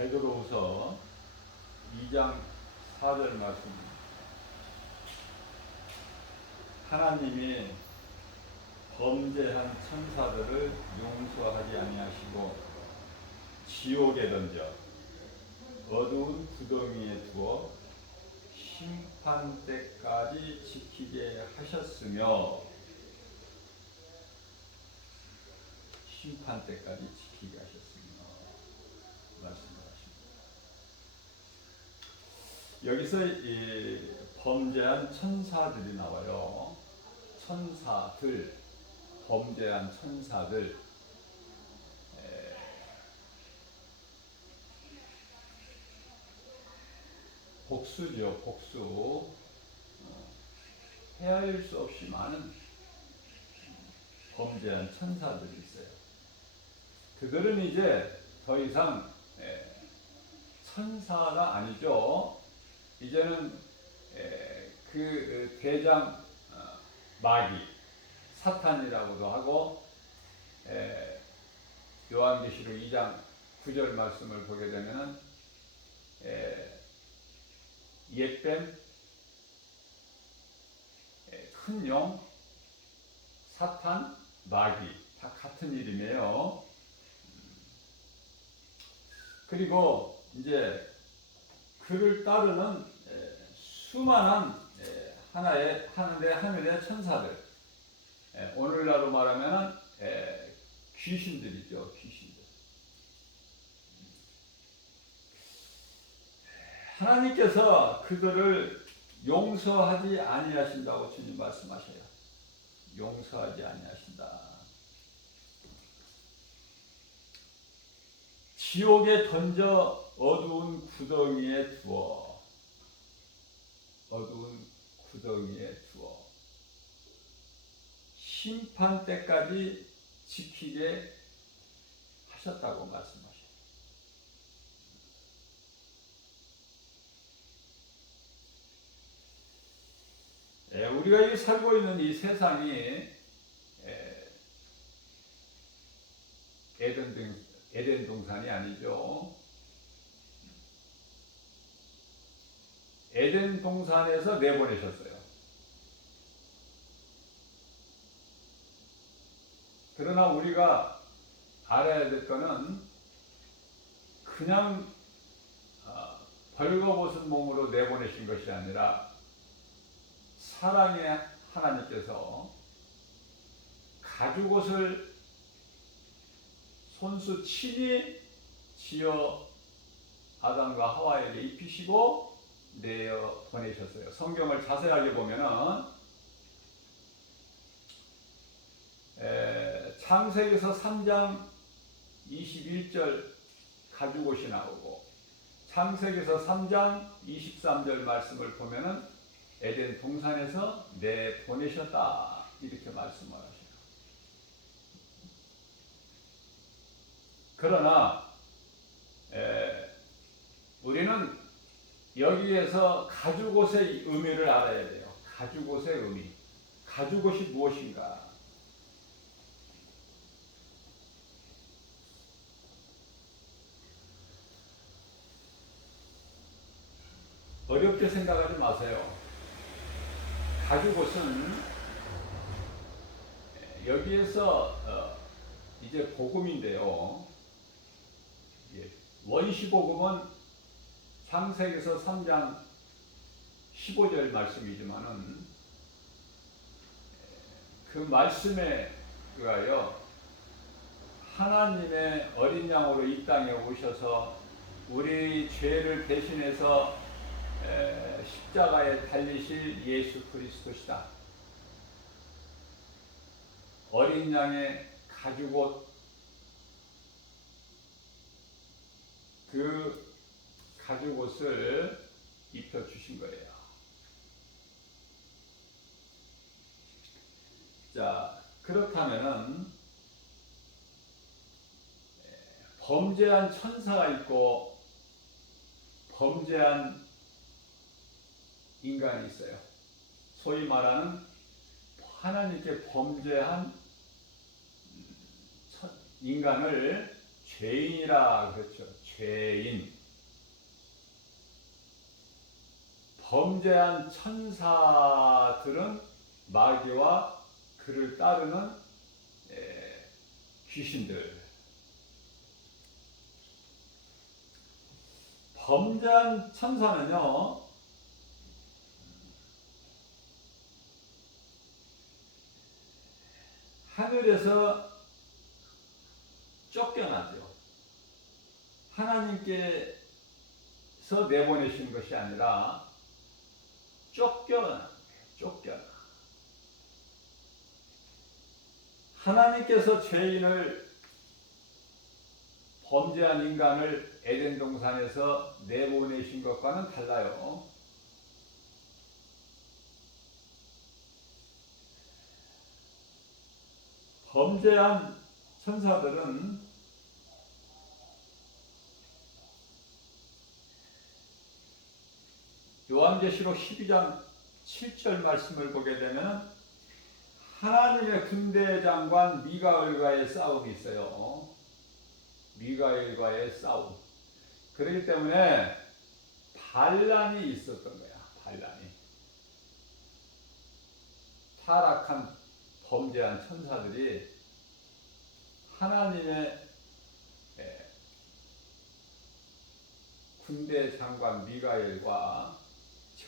베드로후서 2장 4절 말씀. 하나님이 범죄한 천사들을 용서하지 아니하시고 지옥에 던져 어두운 구덩이에 두어 심판 때까지 지키게 하셨으며, 심판 때까지 지키게 하셨으며 말씀하십니다. 여기서 이 범죄한 천사들이 나와요. 천사들, 범죄한 천사들. 복수죠, 복수. 헤아릴 수 없이 많은 범죄한 천사들이 있어요. 그들은 이제 더 이상 천사가 아니죠. 이제는 그 대장 마귀, 사탄이라고도 하고, 요한계시록 2장 9절 말씀을 보게 되면은 옛뱀, 큰 용, 사탄, 마귀 다 같은 이름이에요. 그리고 이제 그를 따르는 수많은 하늘의 천사들, 오늘날로 말하면 귀신들이죠, 귀신들. 하나님께서 그들을 용서하지 아니하신다고 주님 말씀하셔요. 용서하지 아니하신다. 지옥에 던져 어두운 구덩이에 두어, 어두운 구덩이에 두어 심판 때까지 지키게 하셨다고 말씀하셔요. 우리가 살고 있는 이 세상이 에덴 동산이 아니죠. 에덴 동산에서 내보내셨어요. 그러나 우리가 알아야 될 것은 그냥 벌거벗은 몸으로 내보내신 것이 아니라 사랑의 하나님께서 가죽옷을 손수 친히 지어 아담과 하와에게 입히시고 내어 보내셨어요. 성경을 자세하게 보면은 창세기에서 3장 21절 가죽옷이 나오고, 창세기에서 3장 23절 말씀을 보면은 에덴 동산에서 내보내셨다 이렇게 말씀을 하셔요. 그러나 우리는 여기에서 가죽옷의 의미를 알아야 돼요. 가죽옷의 의미. 가죽옷이 무엇인가? 어렵게 생각하지 마세요. 가죽옷은 여기에서 이제 복음인데요. 원시복음은 창세기에서 3장 15절 말씀이지만은 그 말씀에 의하여 하나님의 어린 양으로 이 땅에 오셔서 우리 죄를 대신해서 십자가에 달리실 예수 그리스도시다. 어린 양의 가죽옷, 그 가죽옷을 입혀주신 거예요. 자, 그렇다면은 범죄한 천사가 있고 범죄한 인간이 있어요. 소위 말하는 하나님께 범죄한 인간을 죄인이라 그렇죠. 죄인. 범죄한 천사들은 마귀와 그를 따르는 귀신들. 범죄한 천사는요, 하늘에서 쫓겨나죠. 하나님께서 내보내신 것이 아니라 쫓겨나. 하나님께서 죄인을, 범죄한 인간을 에덴 동산에서 내보내신 것과는 달라요. 범죄한 천사들은 요한계시록 12장 7절 말씀을 보게 되면 하나님의 군대 장관 미가엘과의 싸움이 있어요. 미가엘과의 싸움. 그렇기 때문에 반란이 있었던 거야. 반란이. 타락한 범죄한 천사들이 하나님의 군대 장관 미가엘과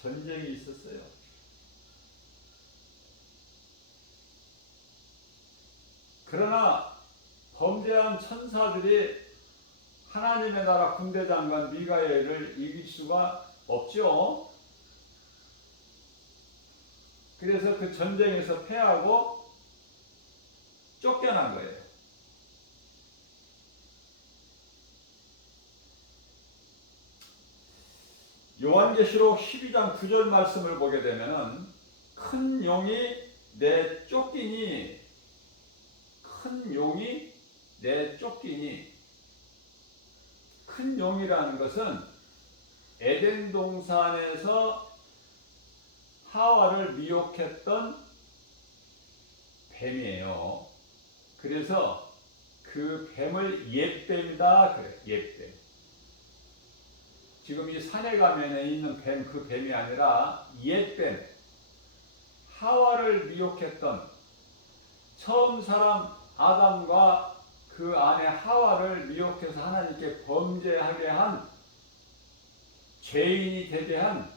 전쟁이 있었어요. 그러나 범죄한 천사들이 하나님의 나라 군대 장관 미가엘을 이길 수가 없죠. 그래서 그 전쟁에서 패하고 쫓겨난 거예요. 요한계시록 12장 9절 말씀을 보게 되면 큰 용이 내 쫓기니, 큰 용이 내 쫓기니. 큰 용이라는 것은 에덴 동산에서 하와를 미혹했던 뱀이에요. 그래서 그 뱀을 옛뱀이다 그래요. 옛뱀. 지금 이 산에 가면에 있는 뱀, 그 뱀이 아니라 옛뱀. 하와를 미혹했던 처음 사람 아담과 그 아내 하와를 미혹해서 하나님께 범죄하게 한, 죄인이 되게 한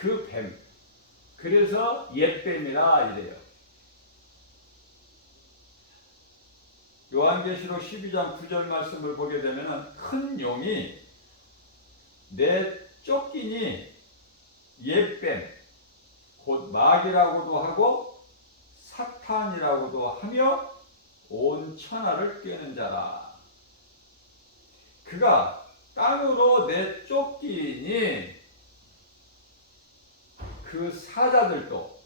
그 뱀. 그래서 옛뱀이라 이래요. 요한계시록 12장 9절 말씀을 보게 되면 큰 용이 내 쫓기니 옛뱀, 곧 마귀라고도 하고 사탄이라고도 하며 온 천하를 꿰는 자라. 그가 땅으로 내쫓기니 그 사자들도,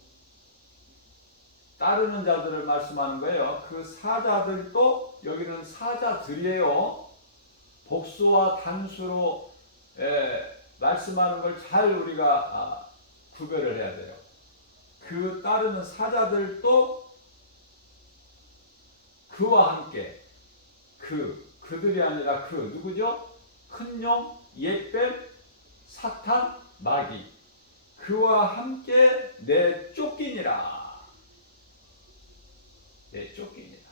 따르는 자들을 말씀하는 거예요. 그 사자들도, 여기는 사자들이에요. 복수와 단수로 말씀하는 걸 잘 우리가 구별을 해야 돼요. 그 따르는 사자들도 그와 함께, 그들이 아니라 누구죠? 큰 용, 옛뱀, 사탄, 마귀. 그와 함께 내쫓기니라. 내쫓기니라.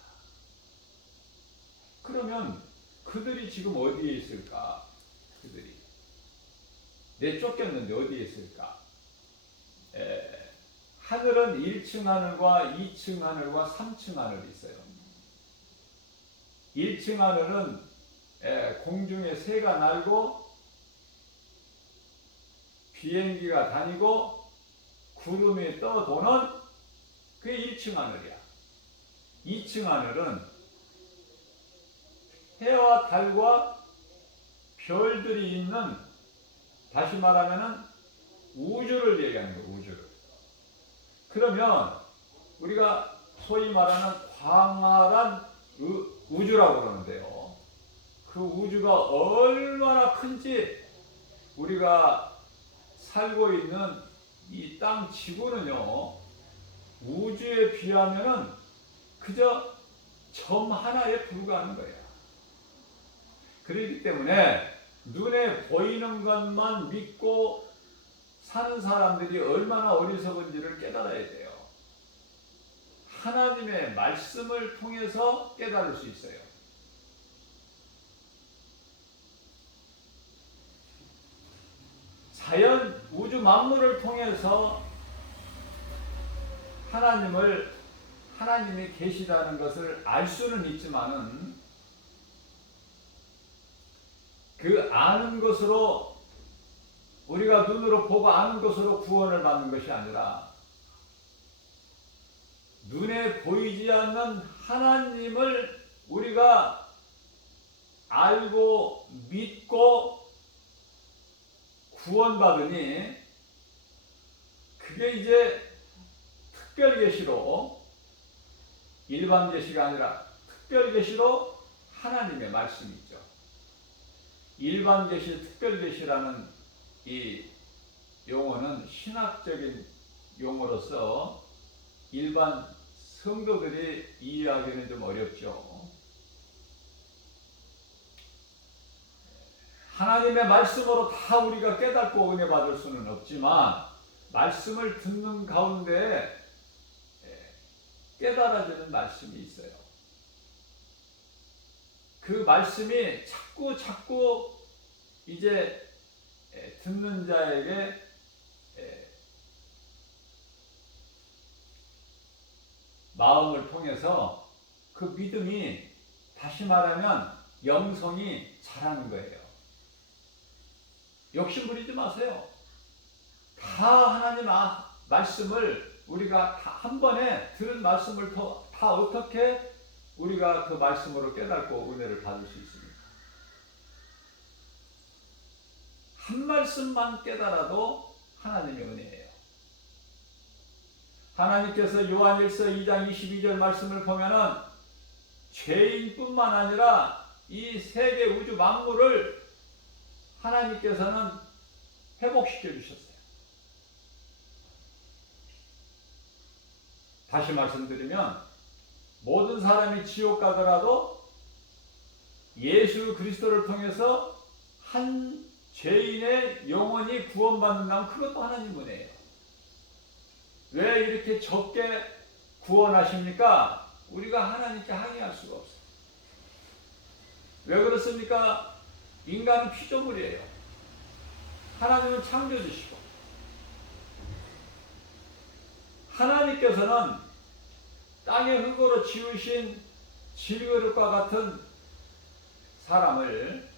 그러면 그들이 지금 어디에 있을까? 그들이 내쫓겼는데 어디에 있을까? 하늘은 1층 하늘과 2층 하늘과 3층 하늘이 있어요. 1층 하늘은 공중에 새가 날고 비행기가 다니고 구름이 떠도는 그게 1층 하늘이야. 2층 하늘은 해와 달과 별들이 있는, 다시 말하면 우주를 얘기하는 거예요. 우주를. 그러면 우리가 소위 말하는 광활한 우주라고 그러는데요. 그 우주가 얼마나 큰지, 우리가 살고 있는 이 땅 지구는요, 우주에 비하면은 그저 점 하나에 불과한 거야. 그렇기 때문에 눈에 보이는 것만 믿고 사는 사람들이 얼마나 어리석은지를 깨달아야 돼요. 하나님의 말씀을 통해서 깨달을 수 있어요. 자연, 우주 만물을 통해서 하나님이 계시다는 것을 알 수는 있지만은 그 아는 것으로, 우리가 눈으로 보고 아는 것으로 구원을 받는 것이 아니라 눈에 보이지 않는 하나님을 우리가 알고 믿고 구원받으니 그게 이제 특별 계시로, 일반 계시가 아니라 특별 계시로 하나님의 말씀이죠. 일반 계시, 특별 계시라는 이 용어는 신학적인 용어로서 일반 성도들이 이해하기는 좀 어렵죠. 하나님의 말씀으로 다 우리가 깨닫고 은혜 받을 수는 없지만 말씀을 듣는 가운데 깨달아지는 말씀이 있어요. 그 말씀이 자꾸 이제 듣는 자에게 마음을 통해서 그 믿음이, 다시 말하면 영성이 자라는 거예요. 욕심 부리지 마세요. 다 하나님 말씀을 우리가 다 한 번에 들은 말씀을 다 어떻게 우리가 그 말씀으로 깨닫고 은혜를 받을 수 있습니까? 한 말씀만 깨달아도 하나님의 은혜예요. 하나님께서 요한일서 2장 22절 말씀을 보면은 죄인뿐만 아니라 이 세계 우주 만물을 하나님께서는 회복시켜 주셨어요. 다시 말씀드리면 모든 사람이 지옥 가더라도 예수 그리스도를 통해서 한 죄인의 영혼이 구원받는다면 그것도 하나님 은혜예요. 왜 이렇게 적게 구원하십니까? 우리가 하나님께 항의할 수가 없어요. 왜 그렇습니까? 인간은 피조물이에요. 하나님은 창조주시고 하나님께서는 땅의 흙으로 지으신 질그릇과 같은 사람을,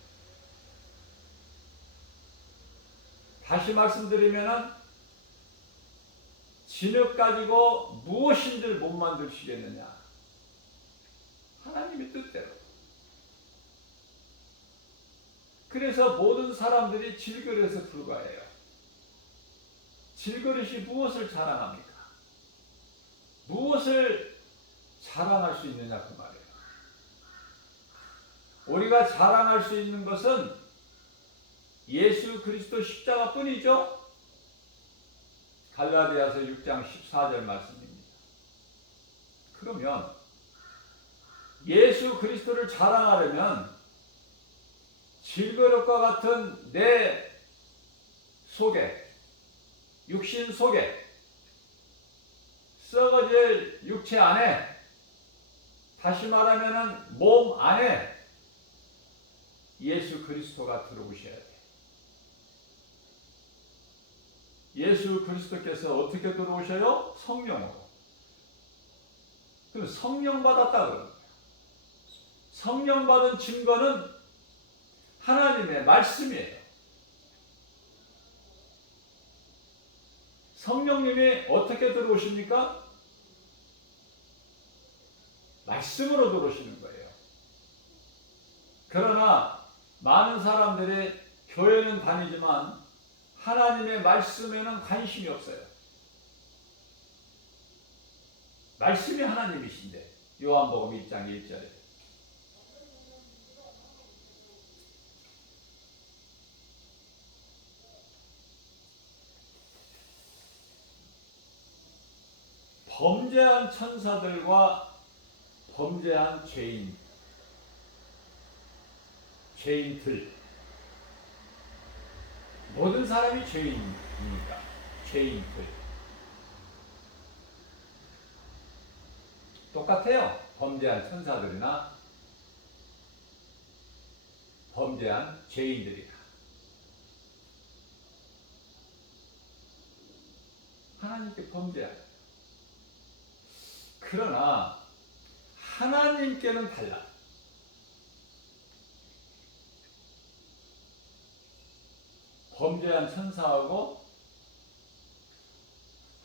다시 말씀드리면은 진흙 가지고 무엇인들 못 만드시겠느냐? 하나님의 뜻대로. 그래서 모든 사람들이 질그릇에 불과해요. 질그릇이 무엇을 자랑합니까? 무엇을 자랑할 수 있느냐 그 말이에요. 우리가 자랑할 수 있는 것은 예수 그리스도 십자가뿐이죠. 갈라디아서 6장 14절 말씀입니다. 그러면 예수 그리스도를 자랑하려면 질그릇과 같은 내 속에, 육신 속에, 썩어질 육체 안에, 다시 말하면 몸 안에 예수 그리스도가 들어오셔야 돼요. 예수 그리스도께서 어떻게 들어오셔요? 성령으로. 그럼 성령 받았다 그러는 거예요. 성령 받은 증거는 하나님의 말씀이에요. 성령님이 어떻게 들어오십니까? 말씀으로 들어오시는 거예요. 그러나 많은 사람들이 교회는 다니지만 하나님의 말씀에는 관심이 없어요. 말씀이 하나님이신데, 요한복음 1장 1절에 범죄한 천사들과 범죄한 죄인들. 모든 사람이 죄인이니까 죄인들. 똑같아요. 범죄한 천사들이나 범죄한 죄인들이나. 하나님께 범죄한. 그러나 하나님께는 달라. 범죄한 천사하고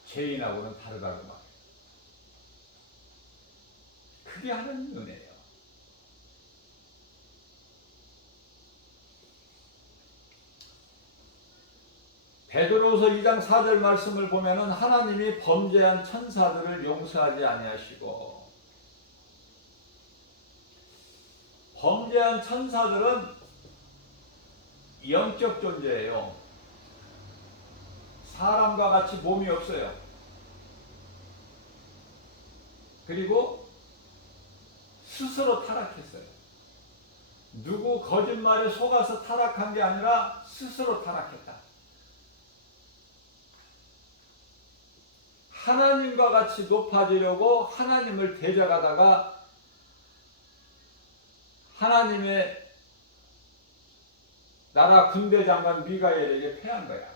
죄인하고는 다르다고 말해요. 그게 하나님의 은혜예요. 베드로후서 2장 4절 말씀을 보면은 하나님이 범죄한 천사들을 용서하지 아니하시고, 범죄한 천사들은 영적 존재예요. 사람과 같이 몸이 없어요. 그리고 스스로 타락했어요. 누구 거짓말에 속아서 타락한 게 아니라 스스로 타락했다. 하나님과 같이 높아지려고 하나님을 대적하다가 하나님의 나라 군대 장관 미가엘에게 패한 거야.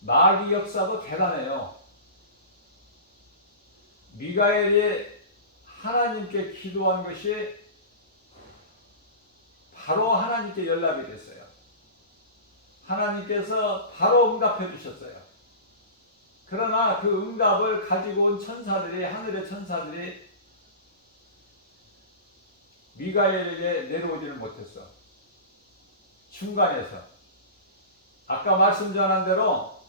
마귀 역사도 대단해요. 미가엘이 하나님께 기도한 것이 바로 하나님께 연락이 됐어요. 하나님께서 바로 응답해 주셨어요. 그러나 그 응답을 가지고 온 천사들이, 하늘의 천사들이 미가엘에게 내려오지를 못했어. 중간에서. 아까 말씀 전한 대로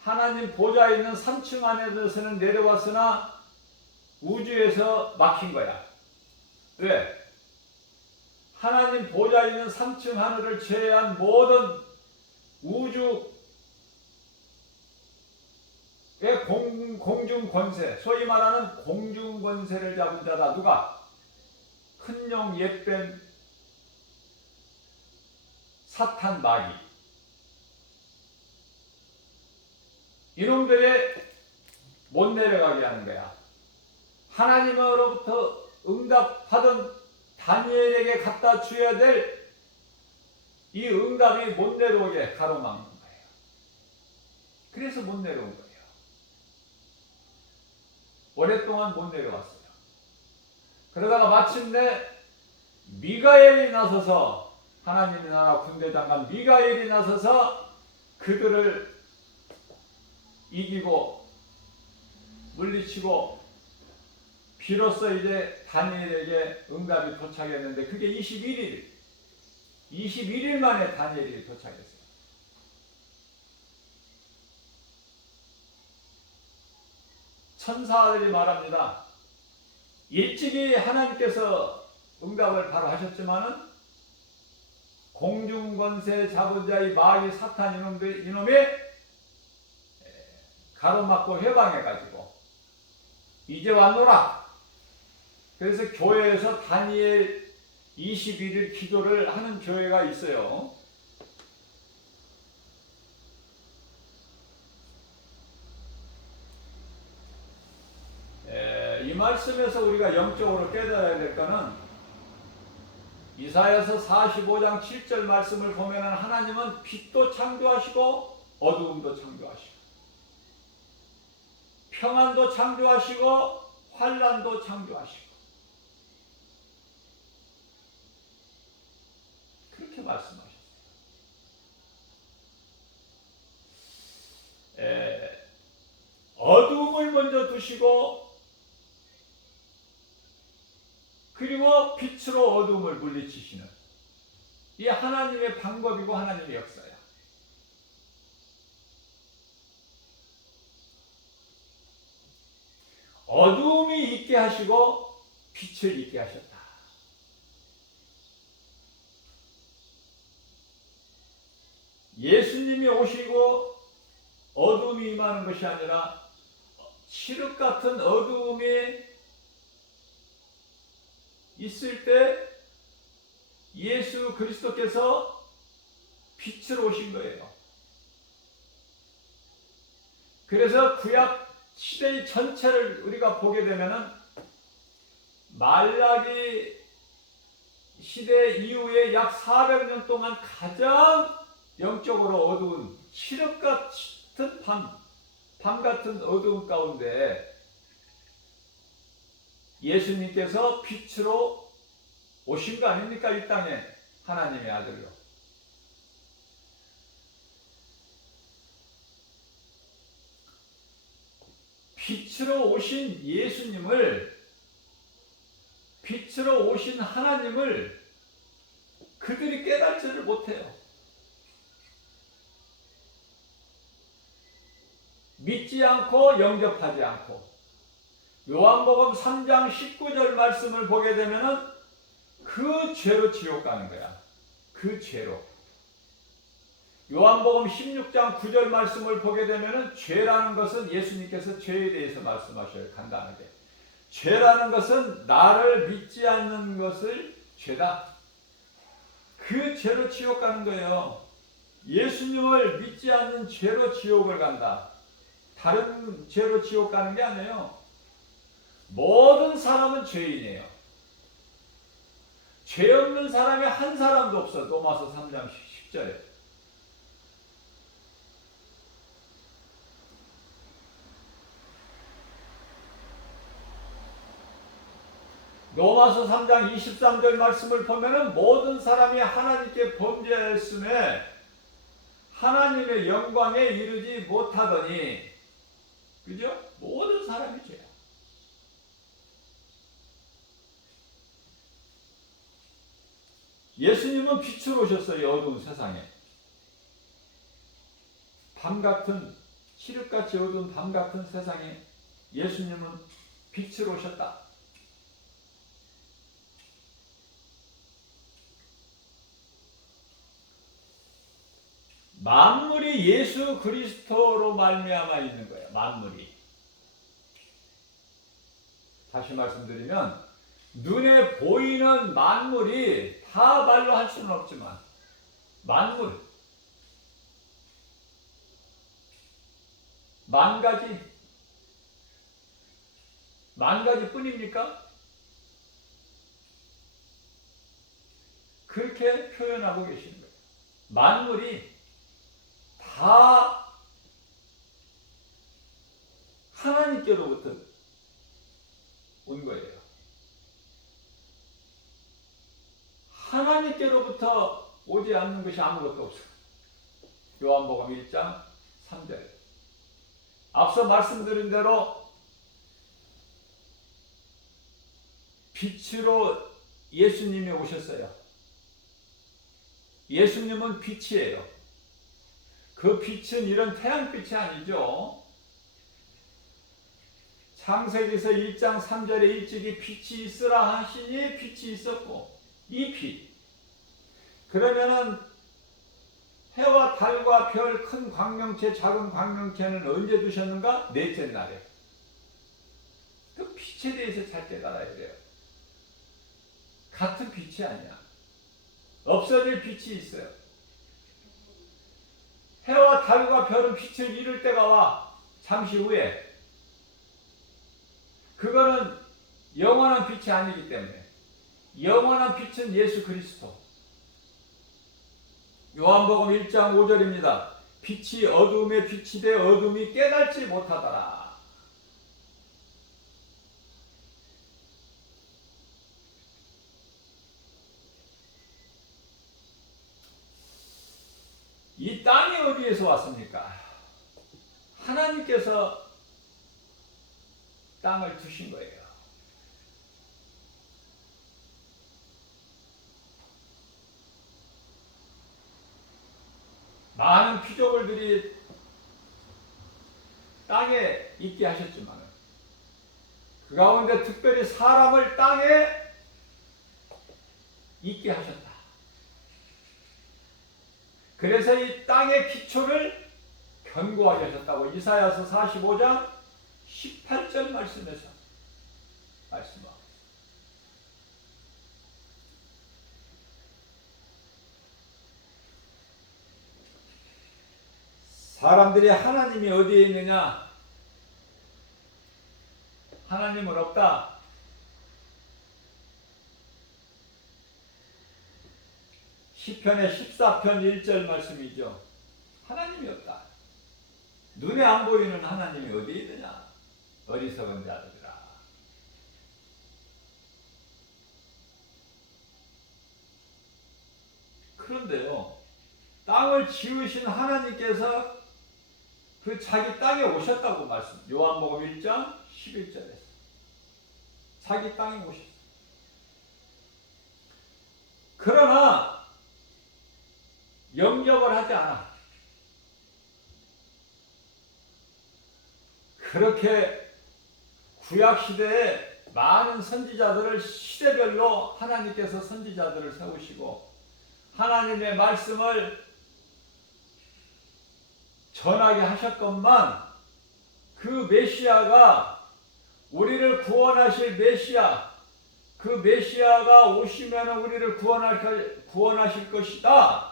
하나님 보좌에 있는 3층 안에서는 내려왔으나 우주에서 막힌 거야. 왜? 하나님 보좌에 있는 3층 하늘을 제외한 모든 우주의 공중 권세, 소위 말하는 공중 권세를 잡은 자다. 누가? 큰 용 옛뱀 사탄 마귀. 이놈들이 못 내려가게 하는 거야. 하나님으로부터 응답하던 다니엘에게 갖다 줘야 될 이 응답이 못 내려오게 가로막는 거예요. 그래서 못 내려온 거예요. 오랫동안 못 내려왔어요. 그러다가 마침내 미가엘이 나서서, 하나님의 나라 군대 장관 미가엘이 나서서 그들을 이기고 물리치고 비로소 이제 다니엘에게 응답이 도착했는데, 그게 21일 만에 다니엘이 도착했어요. 천사들이 말합니다. 일찍이 하나님께서 응답을 바로 하셨지만은 공중권세 잡은 자의 마귀 사탄 이놈이 가로막고 해방해가지고 이제 왔노라. 그래서 교회에서 다니엘 21일 기도를 하는 교회가 있어요. 이 말씀에서 우리가 영적으로 깨달아야 될 것은, 이사야서 45장 7절 말씀을 보면 하나님은 빛도 창조하시고 어두움도 창조하시고 평안도 창조하시고 환난도 창조하시고 그렇게 말씀하셨어요. 어두움을 먼저 두시고 그리고 빛으로 어두움을 물리치시는 이 하나님의 방법이고 하나님의 역사야. 어두움이 있게 하시고 빛을 있게 하셨다. 예수님이 오시고 어두움이 임하는 것이 아니라 칠흑 같은 어두움이 있을 때 예수 그리스도께서 빛으로 오신 거예요. 그래서 구약 시대의 전체를 우리가 보게 되면은 말라기 시대 이후에 약 400년 동안 가장 영적으로 어두운 칠흑 같은 밤 같은 어두운 가운데 예수님께서 빛으로 오신 거 아닙니까? 이 땅에 하나님의 아들로. 빛으로 오신 예수님을, 빛으로 오신 하나님을 그들이 깨닫지를 못해요. 믿지 않고 영접하지 않고. 요한복음 3장 19절 말씀을 보게 되면은 그 죄로 지옥 가는 거야. 그 죄로. 요한복음 16장 9절 말씀을 보게 되면은 죄라는 것은 예수님께서 죄에 대해서 말씀하셔요. 간단하게. 죄라는 것은 나를 믿지 않는 것을 죄다. 그 죄로 지옥 가는 거예요. 예수님을 믿지 않는 죄로 지옥을 간다. 다른 죄로 지옥 가는 게 아니에요. 모든 사람은 죄인이에요. 죄 없는 사람이 한 사람도 없어. 로마서 3장 10절에. 로마서 3장 23절 말씀을 보면은 모든 사람이 하나님께 범죄하였음에 하나님의 영광에 이르지 못하더니, 그죠? 모든 사람이 죄야. 예수님은 빛으로 오셨어요. 어두운 세상에. 밤같은, 칠흑같이 어두운 밤같은 세상에 예수님은 빛으로 오셨다. 만물이 예수 그리스도로 말미암아 있는 거예요. 만물이. 다시 말씀드리면 눈에 보이는 만물이 다 말로 할 수는 없지만 만물, 만 가지 뿐입니까? 그렇게 표현하고 계시는 거예요. 만물이 다 하나님께로부터 온 거예요. 하나님께로부터 오지 않는 것이 아무것도 없어요. 요한복음 1장 3절. 앞서 말씀드린 대로 빛으로 예수님이 오셨어요. 예수님은 빛이에요. 그 빛은 이런 태양빛이 아니죠. 창세기서 1장 3절에 일찍이 빛이 있으라 하시니 빛이 있었고, 이 빛. 그러면은 해와 달과 별, 큰 광명체, 작은 광명체는 언제 두셨는가? 넷째 날에. 그 빛에 대해서 잘 깨달아야 돼요. 같은 빛이 아니야. 없어질 빛이 있어요. 해와 달과 별은 빛을 잃을 때가 와. 잠시 후에. 그거는 영원한 빛이 아니기 때문에. 영원한 빛은 예수 그리스도. 요한복음 1장 5절입니다. 빛이 어둠에 빛이 되 어둠이 깨닫지 못하더라. 이 땅이 어디에서 왔습니까? 하나님께서 땅을 두신 거예요. 많은 피조물들이 땅에 있게 하셨지만 그 가운데 특별히 사람을 땅에 있게 하셨다. 그래서 이 땅의 기초를 견고하게 하셨다고 이사야서 45장 18절 말씀에서 말씀하고 사람들이 하나님이 어디에 있느냐? 하나님은 없다. 시편의 14편 1절 말씀이죠. 하나님이 없다. 눈에 안 보이는 하나님이 어디에 있느냐? 어리석은 자들이라. 그런데요, 땅을 지으신 하나님께서 그 자기 땅에 오셨다고 말씀. 요한복음 1장 11절에서 자기 땅에 오셨어요. 그러나 영접을 하지 않아. 그렇게 구약시대에 많은 선지자들을 시대별로 하나님께서 선지자들을 세우시고 하나님의 말씀을 전하게 하셨건만 그 메시아가 우리를 구원하실 메시아, 그 메시아가 오시면 우리를 구원하실 것이다.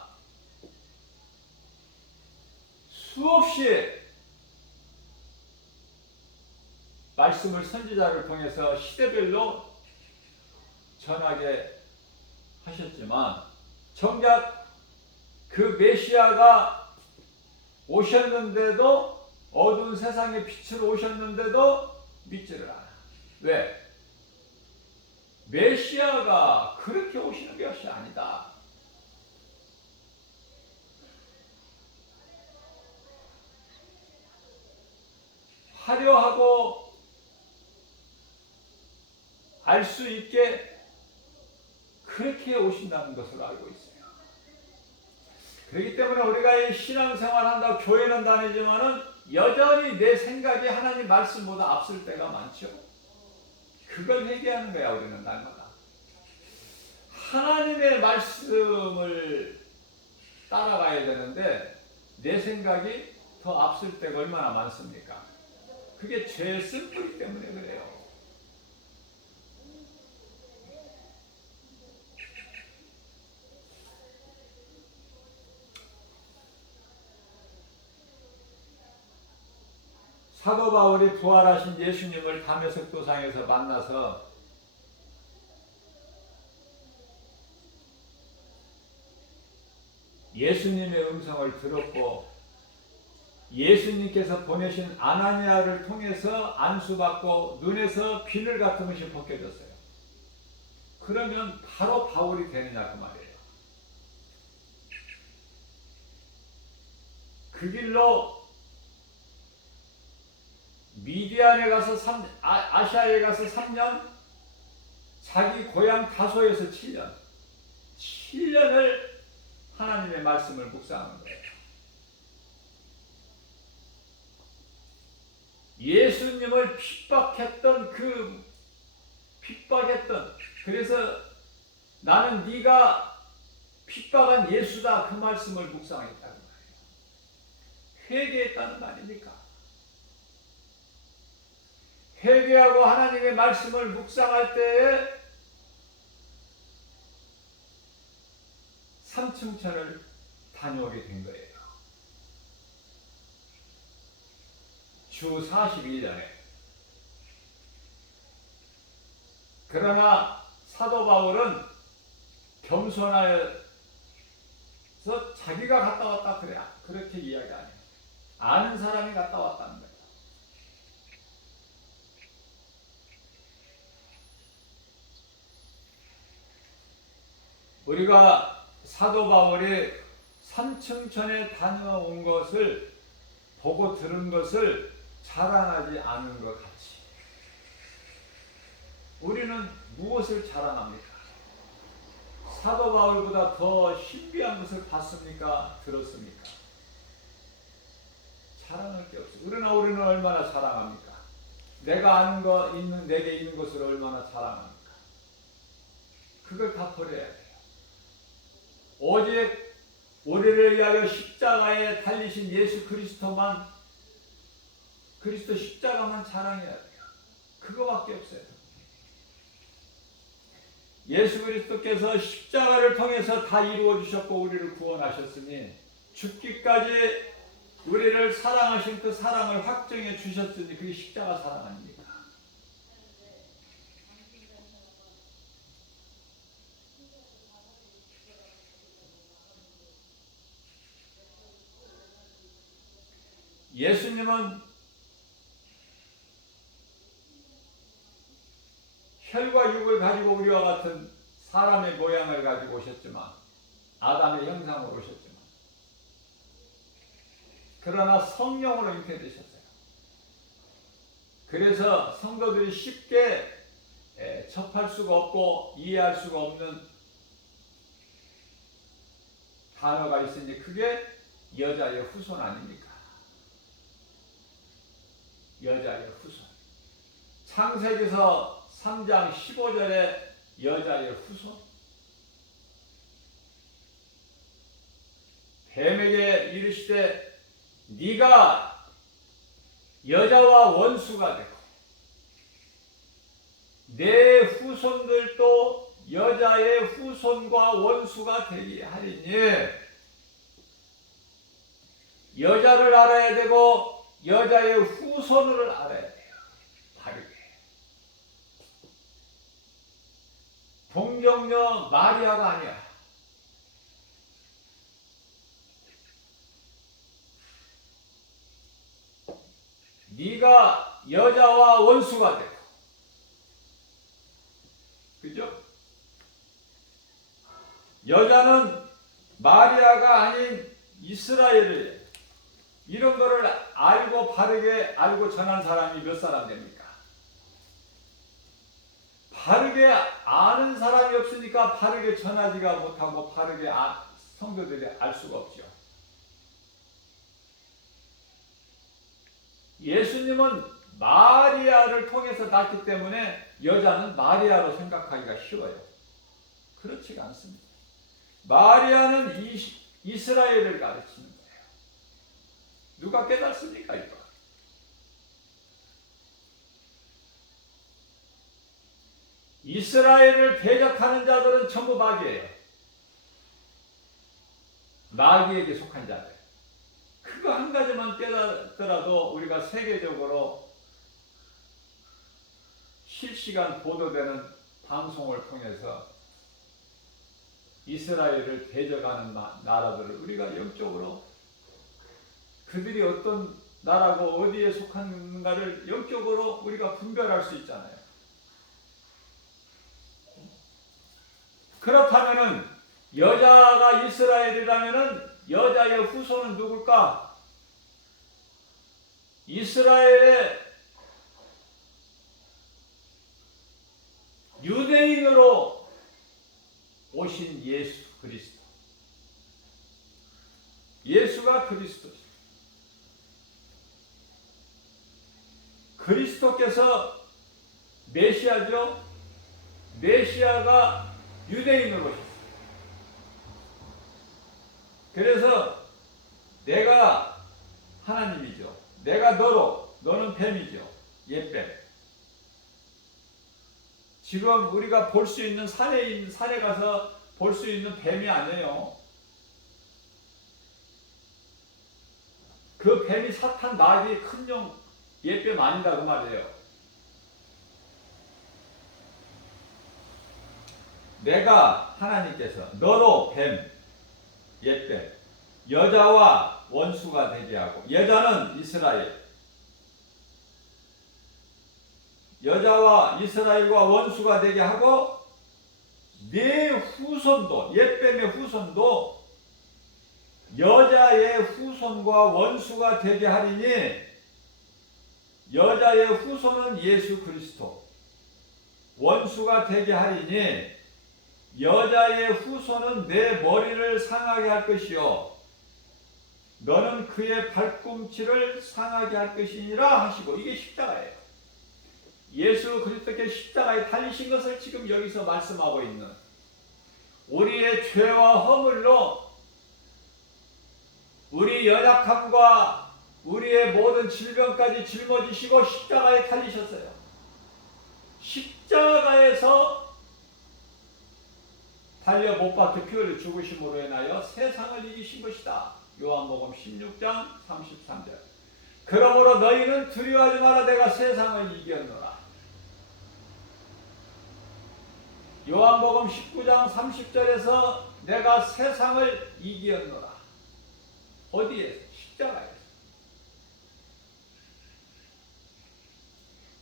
수없이 말씀을 선지자를 통해서 시대별로 전하게 하셨지만 정작 그 메시아가 오셨는데도 어두운 세상의 빛으로 오셨는데도 믿지를 않아. 왜? 메시아가 그렇게 오시는 것이 아니다. 화려하고 알 수 있게 그렇게 오신다는 것을 알고 있어요. 그렇기 때문에 우리가 이 신앙생활 한다고 교회는 다니지만은 여전히 내 생각이 하나님 말씀보다 앞설 때가 많죠. 그걸 회개하는 거야, 우리는 날마다. 하나님의 말씀을 따라가야 되는데 내 생각이 더 앞설 때가 얼마나 많습니까? 그게 죄의 쓴뿌리 때문에 그래요. 사도 바울이 부활하신 예수님을 다메섹 도상에서 만나서 예수님의 음성을 들었고 예수님께서 보내신 아나니아를 통해서 안수받고 눈에서 비늘 같은 것이 벗겨졌어요. 그러면 바로 바울이 되느냐 그 말이에요. 그 길로 미디안에 가서 아시아에 가서 3년, 자기 고향 다소에서 7년을 하나님의 말씀을 묵상하는 거예요. 예수님을 핍박했던 그래서 나는 네가 핍박한 예수다 그 말씀을 묵상했다는 거예요. 회개했다는 말입니까? 회개하고 하나님의 말씀을 묵상할 때에 삼층천을 다녀오게 된 거예요. 주 41년에. 그러나 사도 바울은 겸손하여서 자기가 갔다 왔다 그래. 그렇게 이야기 안 해요. 아는 사람이 갔다 왔다는 거예요. 우리가 사도 바울이 삼층천에 다녀온 것을 보고 들은 것을 자랑하지 않은 것 같이 우리는 무엇을 자랑합니까? 사도 바울보다 더 신비한 것을 봤습니까? 들었습니까? 자랑할 게 없어요. 우리는 얼마나 자랑합니까? 내가 아는 거 내게 있는 것을 얼마나 자랑합니까? 그걸 다 버려야 돼요. 오직 우리를 위하여 십자가에 달리신 예수 그리스도 십자가만 자랑해야 돼요. 그거밖에 없어요. 예수 그리스도께서 십자가를 통해서 다 이루어 주셨고 우리를 구원하셨으니 죽기까지 우리를 사랑하신 그 사랑을 확정해 주셨으니 그게 십자가 사랑 아닙니까? 예수님은 혈과 육을 가지고 우리와 같은 사람의 모양을 가지고 오셨지만, 아담의 형상으로 오셨지만, 그러나 성령으로 잉태되셨어요. 그래서 성도들이 쉽게 접할 수가 없고 이해할 수가 없는 단어가 있으니 그게 여자의 후손 아닙니까? 여자의 후손. 창세기서 3장 15절에 여자의 후손. 뱀에게 이르시되 네가 여자와 원수가 되고 내 후손들도 여자의 후손과 원수가 되게 하리니, 여자를 알아야 되고 여자의 후손을 알아야 돼요. 바르게. 동정녀 마리아가 아니야. 네가 여자와 원수가 되고, 그죠? 여자는 마리아가 아닌 이스라엘을, 이런 거를 알고 바르게 알고 전한 사람이 몇 사람 됩니까? 바르게 아는 사람이 없으니까 바르게 전하지가 못하고 바르게 성도들이 알 수가 없죠. 예수님은 마리아를 통해서 낳기 때문에 여자는 마리아로 생각하기가 쉬워요. 그렇지가 않습니다. 마리아는 이스라엘을 가르치는 거예요. 누가 깨닫습니까, 이거? 이스라엘을 대적하는 자들은 전부 마귀예요. 마귀에게 속한 자들. 그거 한 가지만 깨닫더라도 우리가 세계적으로 실시간 보도되는 방송을 통해서 이스라엘을 대적하는 나라들을 우리가 영적으로, 그들이 어떤 나라고 어디에 속하는가를 영적으로 우리가 분별할 수 있잖아요. 그렇다면은 여자가 이스라엘이라면은 여자의 후손은 누굴까? 이스라엘의 유대인으로 오신 예수 그리스도. 예수가 그리스도죠. 그리스도께서 메시아죠. 메시아가 유대인으로 오셨어요. 그래서 내가 하나님이죠. 내가 너는 뱀이죠. 옛뱀. 지금 우리가 볼 수 있는 산에 가서 볼 수 있는 뱀이 아니에요. 그 뱀이 사탄 마귀의 큰 용 옛뱀 아니다 그 말이에요. 내가 하나님께서 너로 뱀, 옛뱀, 여자와 원수가 되게 하고, 여자는 이스라엘, 여자와 이스라엘과 원수가 되게 하고 네 후손도, 옛뱀의 후손도 여자의 후손과 원수가 되게 하리니, 여자의 후손은 예수 그리스도, 원수가 되게 하리니 여자의 후손은 내 머리를 상하게 할 것이요 너는 그의 발꿈치를 상하게 할 것이니라 하시고, 이게 십자가예요. 예수 그리스도께 십자가에 달리신 것을 지금 여기서 말씀하고 있는, 우리의 죄와 허물로 우리 연약함과 우리의 모든 질병까지 짊어지시고 십자가에 달리셨어요. 십자가에서 달려 못 박혀 피 흘려 죽으심으로 인하여 세상을 이기신 것이다. 요한복음 16장 33절. 그러므로 너희는 두려워하지 마라. 내가 세상을 이겼노라. 요한복음 19장 30절에서 내가 세상을 이겼노라. 어디에? 십자가에서.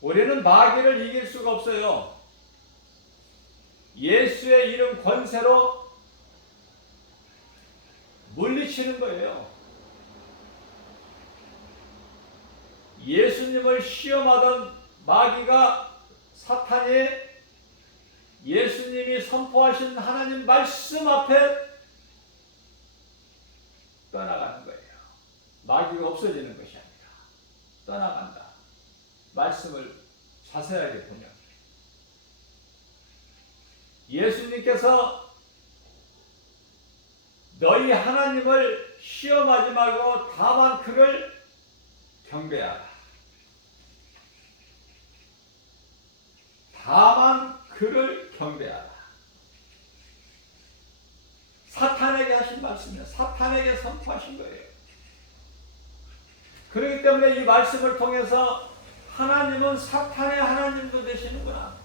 우리는 마귀를 이길 수가 없어요. 예수의 이름 권세로 물리치는 거예요. 예수님을 시험하던 마귀가, 사탄이 예수님이 선포하신 하나님 말씀 앞에 떠나가는 거예요. 마귀가 없어지는 것이 아니라 떠나간다. 말씀을 자세하게 보면 예수님께서 너희 하나님을 시험하지 말고 다만 그를 경배하라. 다만 그를 경배하라. 사탄에게 하신 말씀이에요. 사탄에게 선포하신 거예요. 그렇기 때문에 이 말씀을 통해서 하나님은 사탄의 하나님도 되시는구나.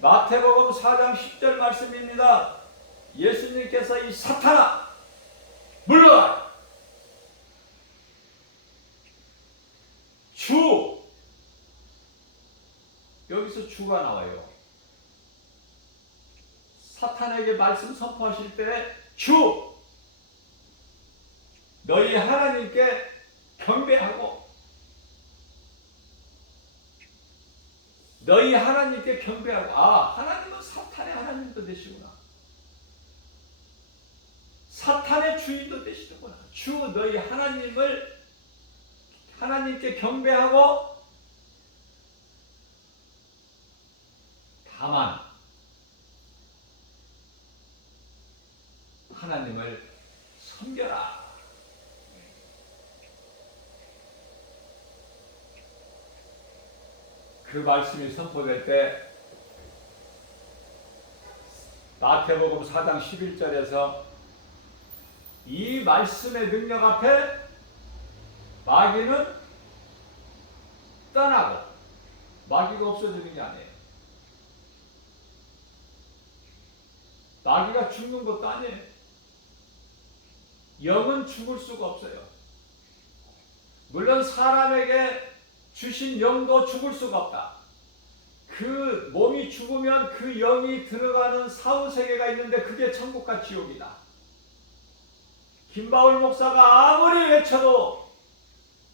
마태복음 4장 10절 말씀입니다. 예수님께서 이 사탄아 물러가라. 주, 여기서 주가 나와요. 사탄에게 말씀 선포하실 때 주, 너희 하나님께 경배하고 너희 하나님께 경배하고, 아, 하나님은 사탄의 하나님도 되시구나. 사탄의 주인도 되시더구나. 주 너희 하나님을 하나님께 경배하고 다만 하나님을 섬겨라. 그 말씀이 선포될 때 마태복음 4장 11절에서 이 말씀의 능력 앞에 마귀는 떠나고, 마귀가 없어지는 게 아니에요. 마귀가 죽는 것도 아니에요. 영은 죽을 수가 없어요. 물론 사람에게 주신 영도 죽을 수가 없다. 그 몸이 죽으면 그 영이 들어가는 사후세계가 있는데 그게 천국과 지옥이다. 김바울 목사가 아무리 외쳐도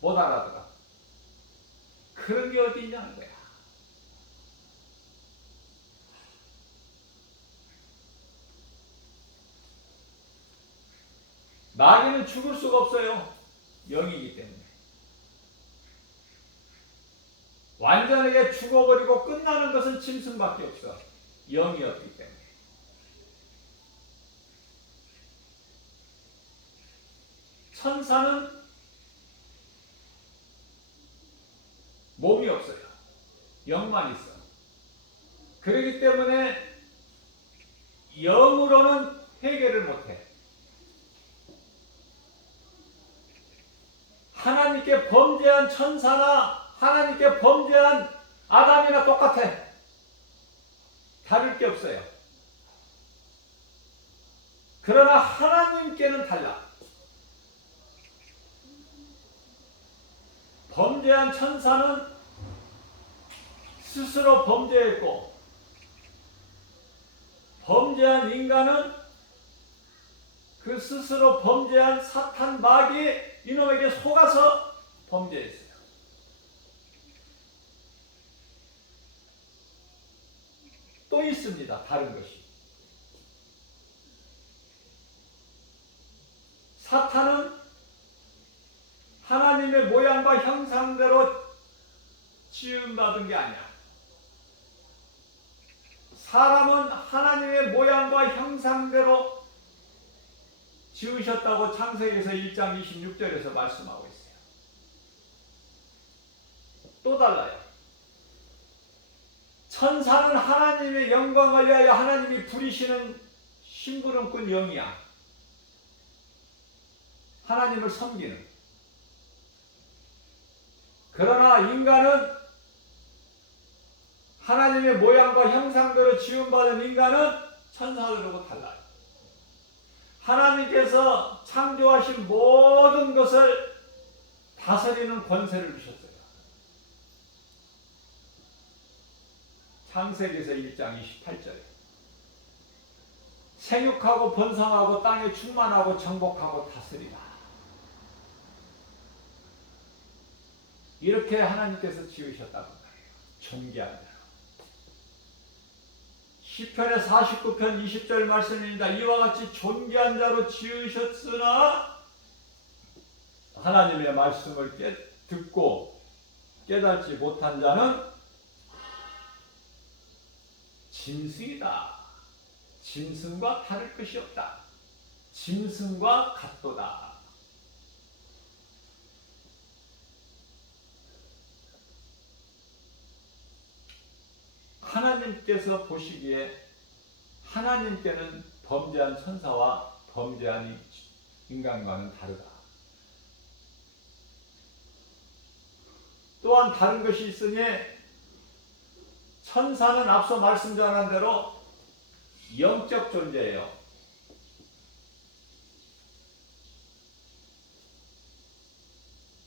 못 알아들어. 그런 게 어디 있냐는 거야. 마귀는 죽을 수가 없어요. 영이기 때문에. 완전하게 죽어버리고 끝나는 것은 짐승밖에 없어. 영이었기 때문에. 천사는 몸이 없어요. 영만 있어. 그렇기 때문에 영으로는 해결을 못해. 하나님께 범죄한 천사나 하나님께 범죄한 아담이나 똑같아. 다를 게 없어요. 그러나 하나님께는 달라. 범죄한 천사는 스스로 범죄했고, 범죄한 인간은 그 스스로 범죄한 사탄 마귀 이놈에게 속아서 범죄했어요. 또 있습니다. 다른 것이. 사탄은 하나님의 모양과 형상대로 지음받은 게 아니야. 사람은 하나님의 모양과 형상대로 지으셨다고 창세기에서 1장 26절에서 말씀하고 있어요. 또 달라요. 천사는 하나님의 영광을 위하여 하나님이 부리시는 심부름꾼 영이야. 하나님을 섬기는. 그러나 인간은 하나님의 모양과 형상대로 지음받은 인간은 천사들하고 달라요. 하나님께서 창조하신 모든 것을 다스리는 권세를 주셨어요. 창세기서 1장 28절에 생육하고 번성하고 땅에 충만하고 정복하고 다스리라. 이렇게 하나님께서 지으셨다고 말해요. 존귀한 자로. 시편의 49편 20절 말씀입니다. 이와 같이 존귀한 자로 지으셨으나 하나님의 말씀을 듣고 깨닫지 못한 자는 짐승이다. 짐승과 다를 것이 없다. 짐승과 같도다. 하나님께서 보시기에 하나님께는 범죄한 천사와 범죄한 인간과는 다르다. 또한 다른 것이 있으니 천사는 앞서 말씀 전한 대로 영적 존재예요.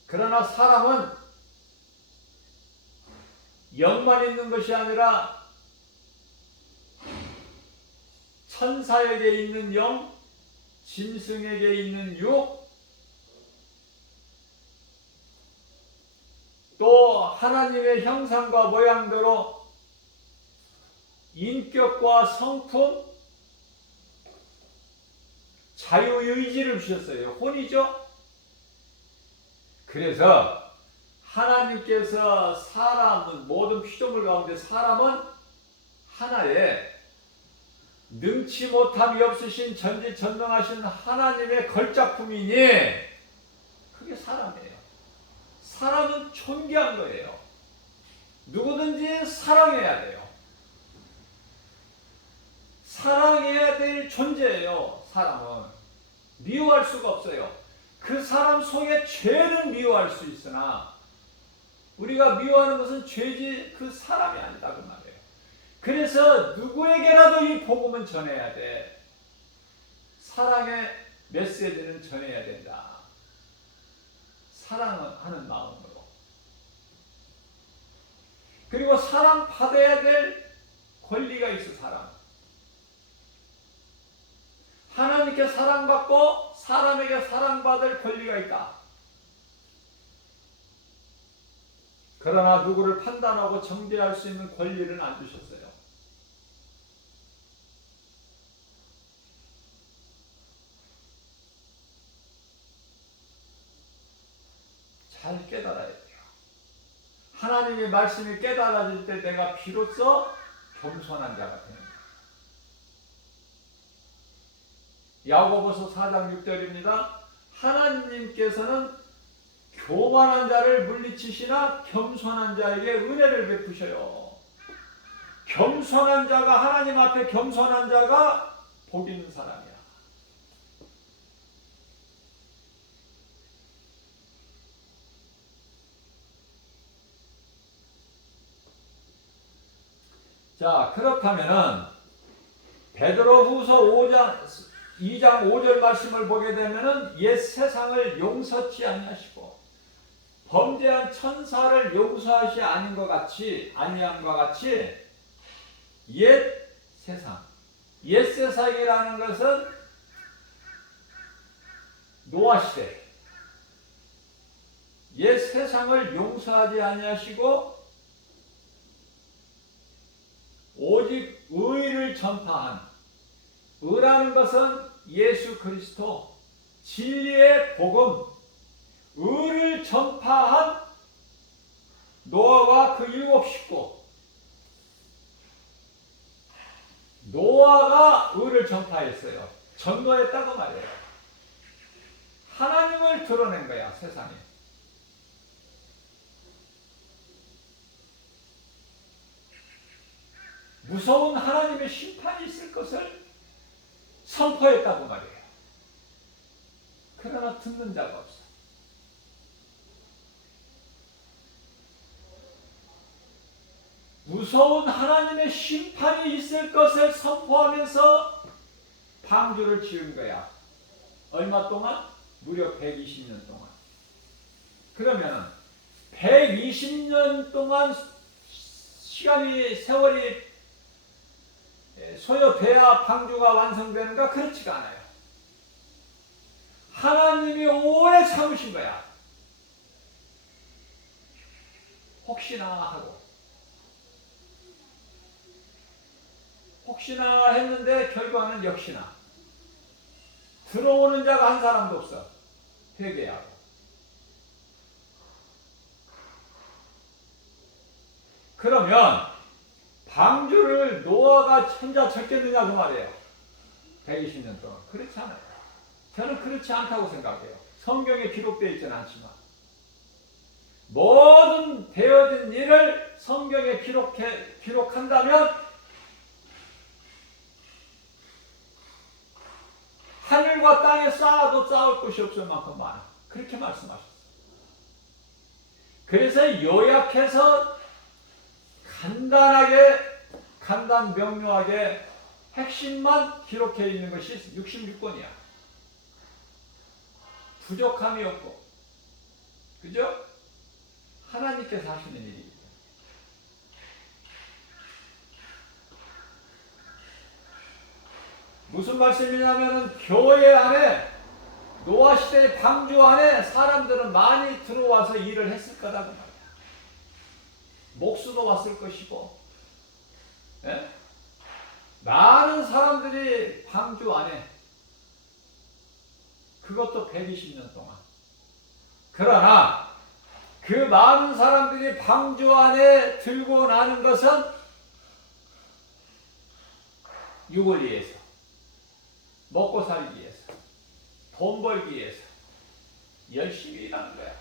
그러나 사람은 영만 있는 것이 아니라 천사에게 있는 영, 짐승에게 있는 육, 또 하나님의 형상과 모양대로 인격과 성품, 자유의지를 주셨어요. 혼이죠? 그래서 하나님께서 사람은 모든 피조물 가운데 사람은 하나의 능치 못함이 없으신 전지전능하신 하나님의 걸작품이니 그게 사람이에요. 사람은 존귀한 거예요. 누구든지 사랑해야 돼요. 사랑해야 될 존재예요. 사람은 미워할 수가 없어요. 그 사람 속에 죄는 미워할 수 있으나 우리가 미워하는 것은 죄지 그 사람이 아니다 그 말이에요. 그래서 누구에게라도 이 복음은 전해야 돼. 사랑의 메시지는 전해야 된다. 사랑하는 마음으로. 그리고 사랑받아야 될 권리가 있어. 사람. 하나님께 사랑받고 사람에게 사랑받을 권리가 있다. 그러나 누구를 판단하고 정죄할 수 있는 권리는 안 주셨어요. 잘 깨달아야 돼요. 하나님의 말씀이 깨달아질 때 내가 비로소 겸손한 자가 되는 거예요. 야고보서 4장 6절입니다. 하나님께서는 교만한 자를 물리치시나 겸손한 자에게 은혜를 베푸셔요. 겸손한 자가 하나님 앞에 겸손한 자가 복 있는 사람이야. 자, 그렇다면은 베드로후서 2장 5절 말씀을 보게 되면은 옛 세상을 용서치 아니하시고 범죄한 천사를 용서하시 아니한 것 같이 옛 세상, 옛 세상이라는 것은 노아 시대, 옛 세상을 용서하지 아니하시고 오직 의를 전파한, 의라는 것은 예수 그리스도, 진리의 복음, 의를 전파한 노아와 그 7 식구. 노아가 의를 전파했어요. 전도했다고 말해요. 하나님을 드러낸 거야, 세상에. 무서운 하나님의 심판이 있을 것을 선포했다고 말이에요. 그러나 듣는 자가 없어. 무서운 하나님의 심판이 있을 것을 선포하면서 방주를 지은 거야. 얼마 동안? 무려 120년 동안. 그러면 120년 동안 세월이 소요돼야 방주가 완성되는가? 그렇지가 않아요. 하나님이 오래 참으신 거야. 혹시나 하고. 혹시나 했는데 결과는 역시나. 들어오는 자가 한 사람도 없어. 회개하고. 그러면 방주를 노아가 혼자 쳤겠느냐 그 말이에요. 120년 동안. 그렇지 않아요. 저는 그렇지 않다고 생각해요. 성경에 기록되어 있지는 않지만 모든 되어진 일을 성경에 기록한다면 하늘과 땅에 쌓아도 쌓을 곳이 없을 만큼 많아. 그렇게 말씀하셨어요. 그래서 요약해서 명료하게 핵심만 기록해 있는 것이 66권이야. 부족함이 없고, 그죠? 하나님께서 하시는 일이기 때문에. 무슨 말씀이냐면은 교회 안에 노아 시대의 방주 안에 사람들은 많이 들어와서 일을 했을 거다 그 말이야. 목수도 왔을 것이고, 예? 많은 사람들이 방주 안에, 그것도 120년 동안. 그러나 그 많은 사람들이 방주 안에 들고 나는 것은 육을 위해서, 먹고 살기 위해서, 돈 벌기 위해서 열심히 일하는 거야.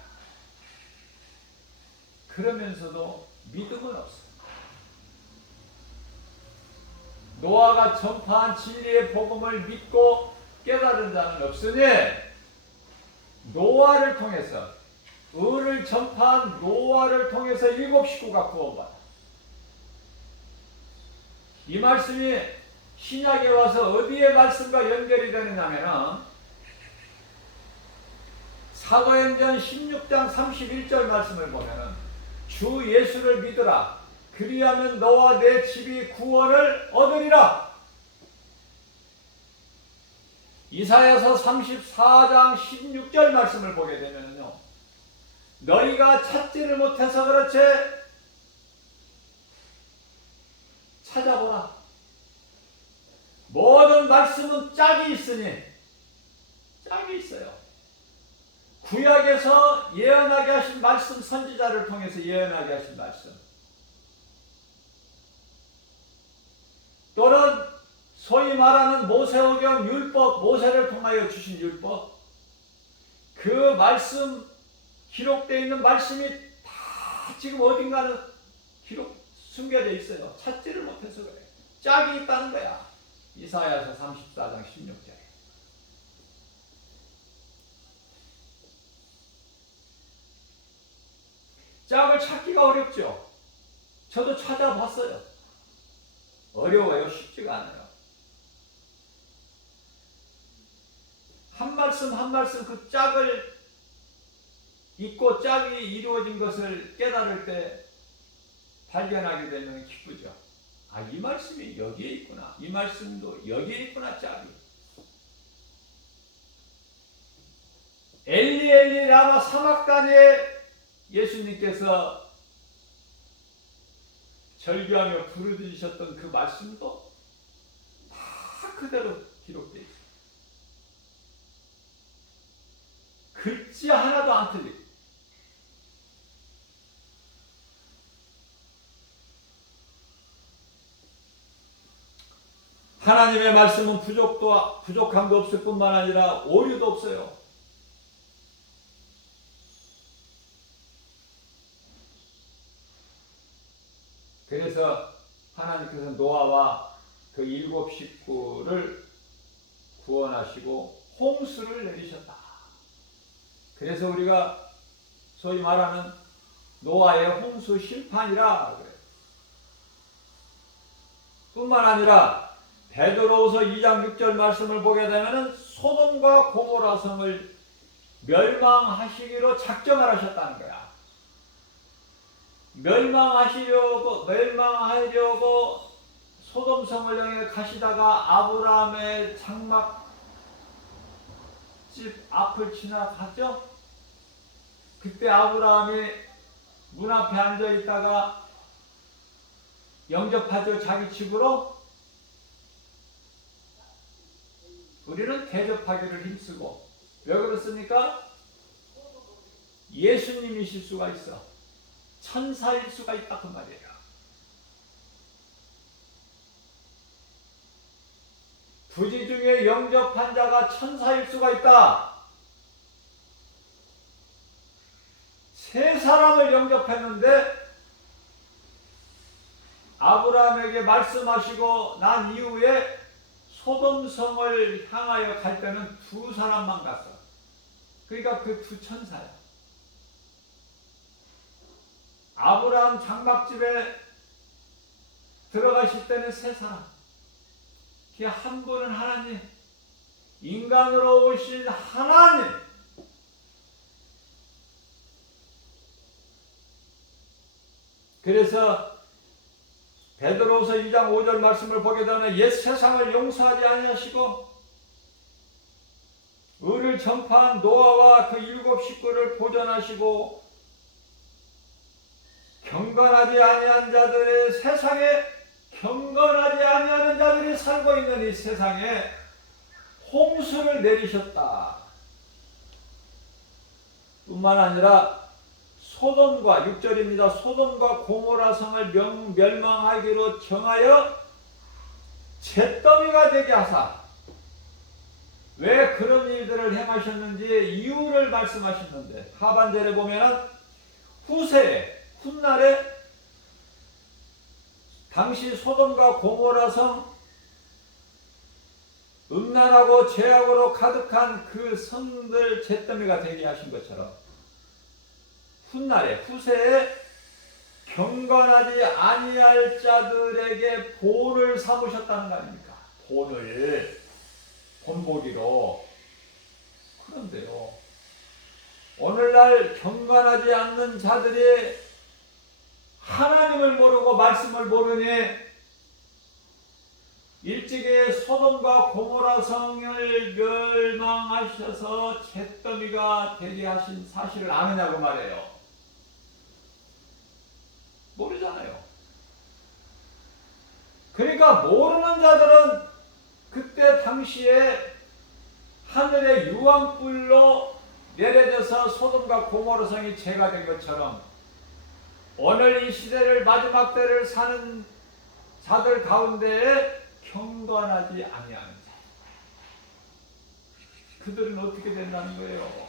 그러면서도 믿음은 없어. 노아가 전파한 진리의 복음을 믿고 깨달은 자는 없으니 노아를 통해서, 의를 전파한 노아를 통해서 7 식구가 구원받아. 이 말씀이 신약에 와서 어디에 말씀과 연결이 되느냐면 사도행전 16장 31절 말씀을 보면은 주 예수를 믿으라. 그리하면 너와 내 집이 구원을 얻으리라. 이사야서 34장 16절 말씀을 보게 되면요, 너희가 찾지를 못해서 그렇지 찾아보라. 모든 말씀은 짝이 있으니, 짝이 있어요. 구약에서 예언하게 하신 말씀, 선지자를 통해서 예언하게 하신 말씀, 또는 소위 말하는 모세오경 율법, 모세를 통하여 주신 율법, 그 말씀, 기록되어 있는 말씀이 다 지금 어딘가는 숨겨져 있어요. 찾지를 못해서 그래. 짝이 있다는 거야. 이사야서 34장 16절에. 짝을 찾기가 어렵죠. 저도 찾아봤어요. 어려워요. 쉽지가 않아요. 한 말씀 한 말씀 그 짝을 잊고 짝이 이루어진 것을 깨달을 때 발견하게 되면 기쁘죠. 아, 이 말씀이 여기에 있구나. 이 말씀도 여기에 있구나, 짝이. 엘리 엘리 라마 사막단에 예수님께서 절규하며 부르짖으셨던 그 말씀도 다 그대로 기록되어 있어요. 글자 하나도 안 틀리고. 하나님의 말씀은 부족함도 없을 뿐만 아니라 오류도 없어요. 그래서 하나님께서 노아와 그 7 식구를 구원하시고 홍수를 내리셨다. 그래서 우리가 소위 말하는 노아의 홍수 심판이라 그래요. 뿐만 아니라 베드로후서 2장 6절 말씀을 보게 되면 소돔과 고모라 성을 멸망하시기로 작정을 하셨다는 거야. 멸망하려고 소돔 성을 향해 가시다가 아브라함의 장막집 앞을 지나갔죠. 그때 아브라함이 문 앞에 앉아 있다가 영접하죠. 자기 집으로. 우리는 대접하기를 힘쓰고. 왜 그렇습니까? 예수님이실 수가 있어. 천사일 수가 있다 그 말이에요. 부지 중에 영접한 자가 천사일 수가 있다. 세 사람을 영접했는데 아브라함에게 말씀하시고 난 이후에 소돔성을 향하여 갈 때는 두 사람만 갔어. 그러니까 그 두 천사야. 아브라함 장막집에 들어가실 때는 세 사람. 한 분은 하나님, 인간으로 오신 하나님. 그래서 베드로후서 2장 5절 말씀을 보게 되면 옛 세상을 용서하지 아니하시고 의를 전파한 노아와 그 7 식구를 보존하시고 경건하지 아니한 자들의 세상에 경건하지 아니하는 자들이 살고 있는 이 세상에 홍수를 내리셨다. 뿐만 아니라 소돔과 6절입니다. 소돔과 고모라 성을 멸망하기로 정하여 잿더미가 되게 하사. 왜 그런 일들을 행하셨는지 이유를 말씀하셨는데 하반절에 보면 후세에 훗날에 당시 소돔과 고모라 성 음란하고 죄악으로 가득한 그 성들 잿더미가 되게 하신 것처럼 훗날에 후세에 경건하지 아니할 자들에게 본을 삼으셨다는 거 아닙니까? 본을 본보기로. 그런데요, 오늘날 경건하지 않는 자들이 하나님을 모르고 말씀을 모르니 일찍이 소돔과 고모라 성을 멸망하셔서 잿더미가 되게 하신 사실을 아느냐고 말해요. 모르잖아요. 그러니까 모르는 자들은 그때 당시에 하늘의 유황불로 내려져서 소돔과 고모라 성이 죄가 된 것처럼 오늘 이 시대를 마지막 때를 사는 자들 가운데에 경건하지 아니하는 자, 그들은 어떻게 된다는 거예요?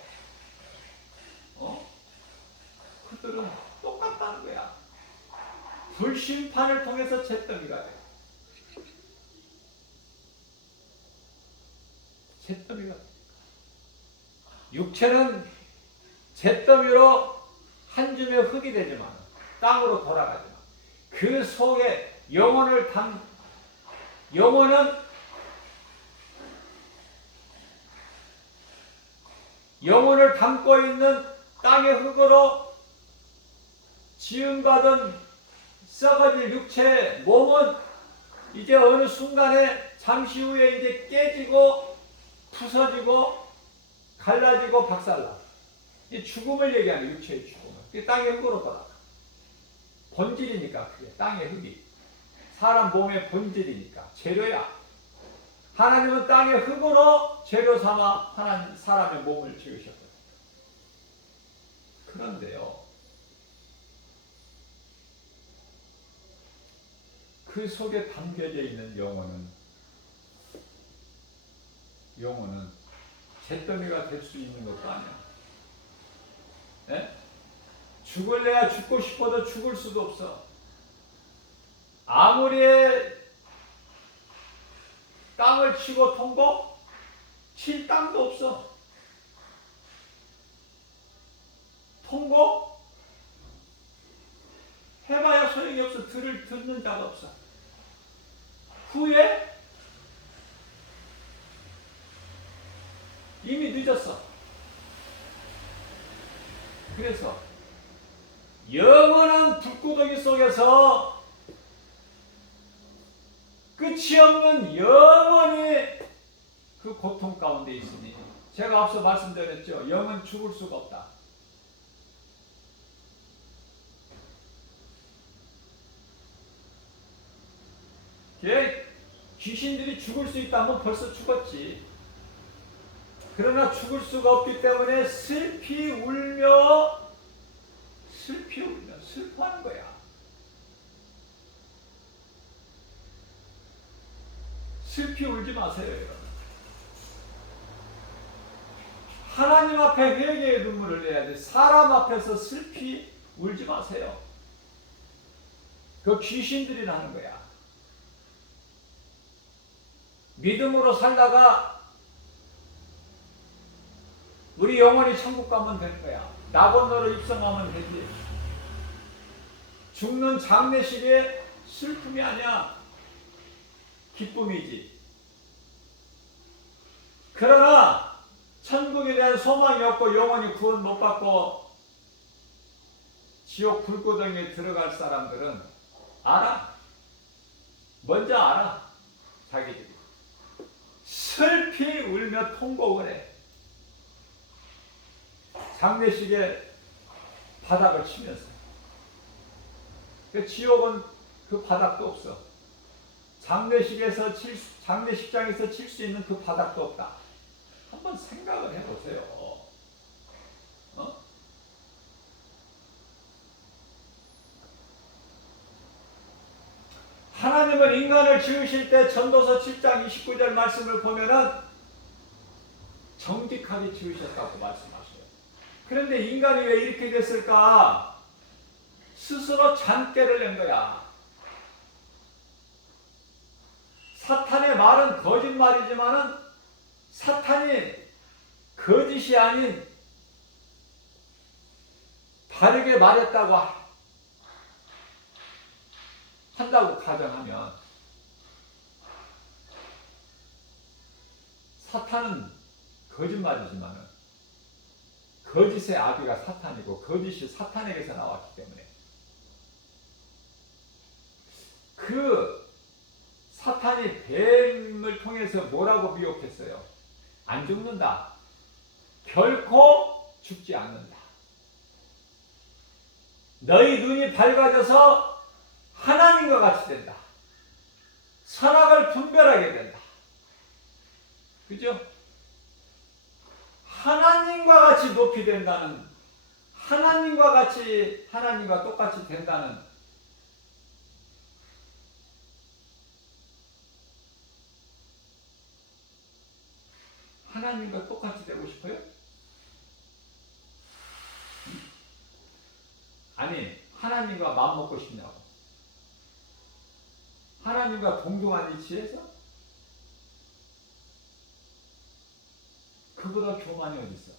그들은 똑같다는 거야. 불심판을 통해서 잿더미가 돼. 잿더미가 돼. 육체는 잿더미로 한 줌의 흙이 되지만 땅으로 돌아가지만 그 속에 영혼은 영혼을 담고 있는 땅의 흙으로 지음받은 썩어질 육체 몸은 이제 어느 순간에 잠시 후에 이제 깨지고 부서지고 갈라지고 박살나. 이 죽음을 얘기하는 육체의 죽음을. 땅의 흙으로 돌아가. 본질이니까 그게 땅의 흙이. 사람 몸의 본질이니까 재료야. 하나님은 땅의 흙으로 재료 삼아 사람의 몸을 지으셨거든요. 그런데요, 그 속에 담겨져 있는 영혼은 잿더미가 될 수 있는 것도 아니야. 네? 죽을래야 죽고 싶어도 죽을 수도 없어. 아무리 땅을 치고 통보 칠 땅도 없어. 통고? 해봐야 소용이 없어. 듣는 자가 없어. 후회? 이미 늦었어. 그래서 영원한 불구덩이 속에서 끝이 없는 영원히 그 고통 가운데 있으니, 제가 앞서 말씀드렸죠. 영은 죽을 수가 없다. 귀신들이 죽을 수 있다면 벌써 죽었지. 그러나 죽을 수가 없기 때문에 슬피 울며 슬퍼하는 거야. 슬피 울지 마세요, 여러분. 하나님 앞에 회개의 눈물을 내야 돼. 사람 앞에서 슬피 울지 마세요. 그 귀신들이라는 거야. 믿음으로 살다가 우리 영원히 천국 가면 되는 거야. 낙원으로 입성하면 되지. 죽는 장례식에 슬픔이 아니야. 기쁨이지. 그러나 천국에 대한 소망이 없고 영원히 구원 못 받고 지옥 불구덩이에 들어갈 사람들은 알아. 먼저 알아. 자기들이. 슬피 울며 통곡을 해. 장례식에 바닥을 치면서. 지옥은 그 바닥도 없어. 장례식장에서 칠 수 있는 그 바닥도 없다. 한번 생각을 해보세요. 하나님은 인간을 지으실 때 전도서 7장 29절 말씀을 보면은 정직하게 지으셨다고 말씀하셔요. 그런데 인간이 왜 이렇게 됐을까? 스스로 잔꾀를 낸 거야. 사탄의 말은 거짓말이지만은 사탄이 거짓이 아닌 바르게 말했다고 한다고 가정하면 사탄은 거짓말이지만은 거짓의 아비가 사탄이고 거짓이 사탄에게서 나왔기 때문에 그 사탄이 뱀을 통해서 뭐라고 미혹했어요? 안 죽는다. 결코 죽지 않는다. 너희 눈이 밝아져서 하나님과 같이 된다. 선악을 분별하게 된다. 그죠? 하나님과 같이 높이 된다는, 하나님과 똑같이 된다는 하나님과 똑같이 되고 싶어요? 아니, 하나님과 맞먹고 싶냐고. 하나님과 동등한 위치에서? 그보다 교만이 어디 있어?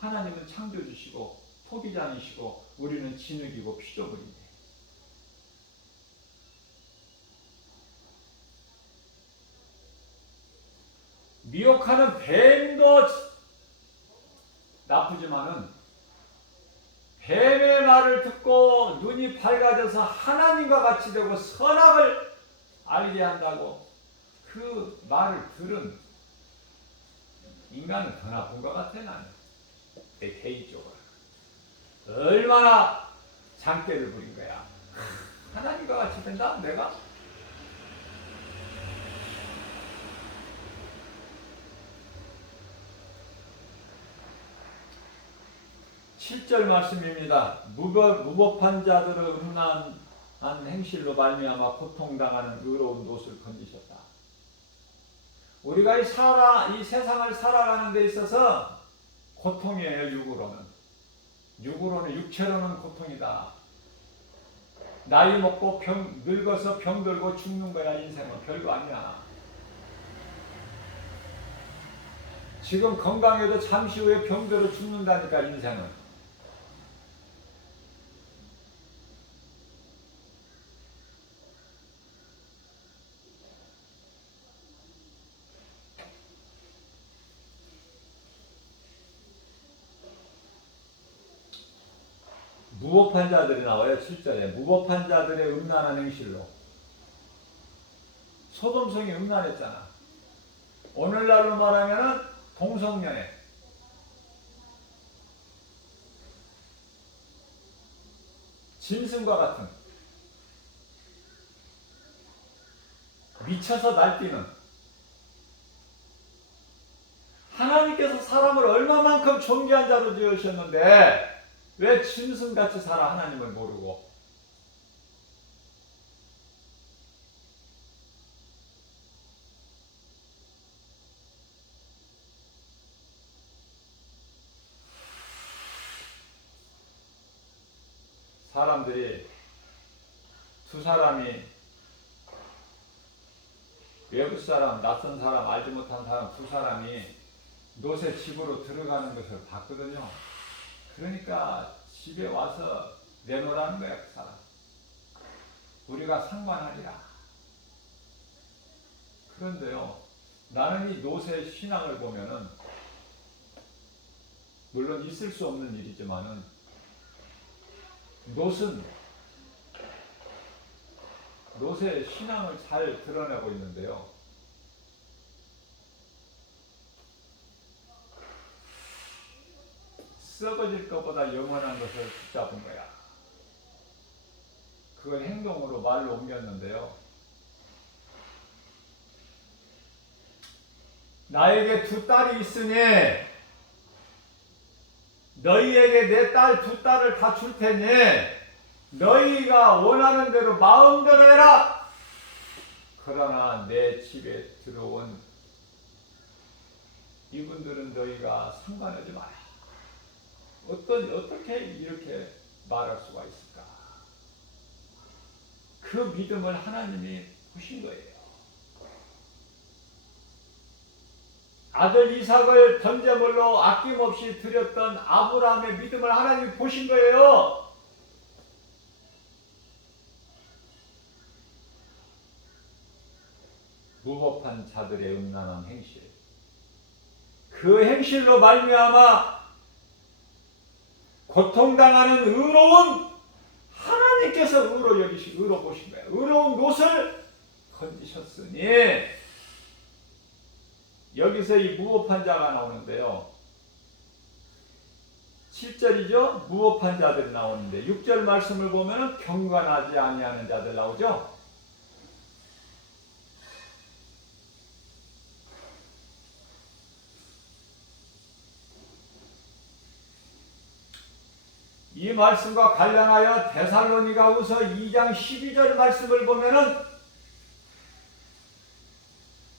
하나님은 창조주시고 토기장이시고 우리는 진흙이고 피조물인데. 미혹하는 뱀도 나쁘지만은 뱀의 말을 듣고 눈이 밝아져서 하나님과 같이 되고 선악을 알게 한다고 그 말을 들은 인간은 더 나쁜 것 같아. 나는 내 개인적으로 얼마나 장깨를 부린 거야. 하나님과 같이 된다 내가? 7절 말씀입니다. 무법한 자들의 음란한 행실로 말미암아 고통당하는 의로운 놋을 건지셨다. 우리가 이 세상을 살아가는 데 있어서 고통이에요. 육체로는 고통이다. 나이 먹고 늙어서 병들고 죽는 거야. 인생은 별거 아니야. 지금 건강해도 잠시 후에 병들어 죽는다니까. 인생은 무법한 자들이 나와요. 7절에 무법한 자들의 음란한 행실로. 소돔성이 음란했잖아. 오늘날로 말하면은 동성연애. 짐승과 같은 미쳐서 날뛰는. 하나님께서 사람을 얼마만큼 존귀한 자로 지으셨는데 왜 짐승같이 살아 하나님을 모르고. 사람들이 두 사람이 외부 사람, 낯선 사람, 알지 못한 사람 두 사람이 노새 집으로 들어가는 것을 봤거든요. 그러니까 집에 와서 내놓으라는 거야, 그 사람. 우리가 상관하리라. 그런데요, 나는 이 노새 신앙을 보면은 물론 있을 수 없는 일이지만은 노새 신앙을 잘 드러내고 있는데요. 썩어질 것보다 영원한 것을 붙잡은 거야. 그걸 행동으로 말로 옮겼는데요. 나에게 두 딸이 있으니 너희에게 내 딸 두 딸을 다 줄 테니 너희가 원하는 대로 마음대로 해라. 그러나 내 집에 들어온 이분들은 너희가 상관하지 마라. 어떻게 이렇게 말할 수가 있을까? 그 믿음을 하나님이 보신 거예요. 아들 이삭을 번제물로 아낌없이 드렸던 아브라함의 믿음을 하나님이 보신 거예요. 무법한 자들의 음란한 행실. 그 행실로 말미암아 고통당하는 의로운 하나님께서 의로 보신 거예요. 의로운 롯을 건지셨으니 여기서 이 무법한 자가 나오는데요. 7절이죠. 무법한 자들이 나오는데 6절 말씀을 보면 경건하지 아니하는 자들 나오죠. 이 말씀과 관련하여 데살로니가후서 2장 12절 말씀을 보면은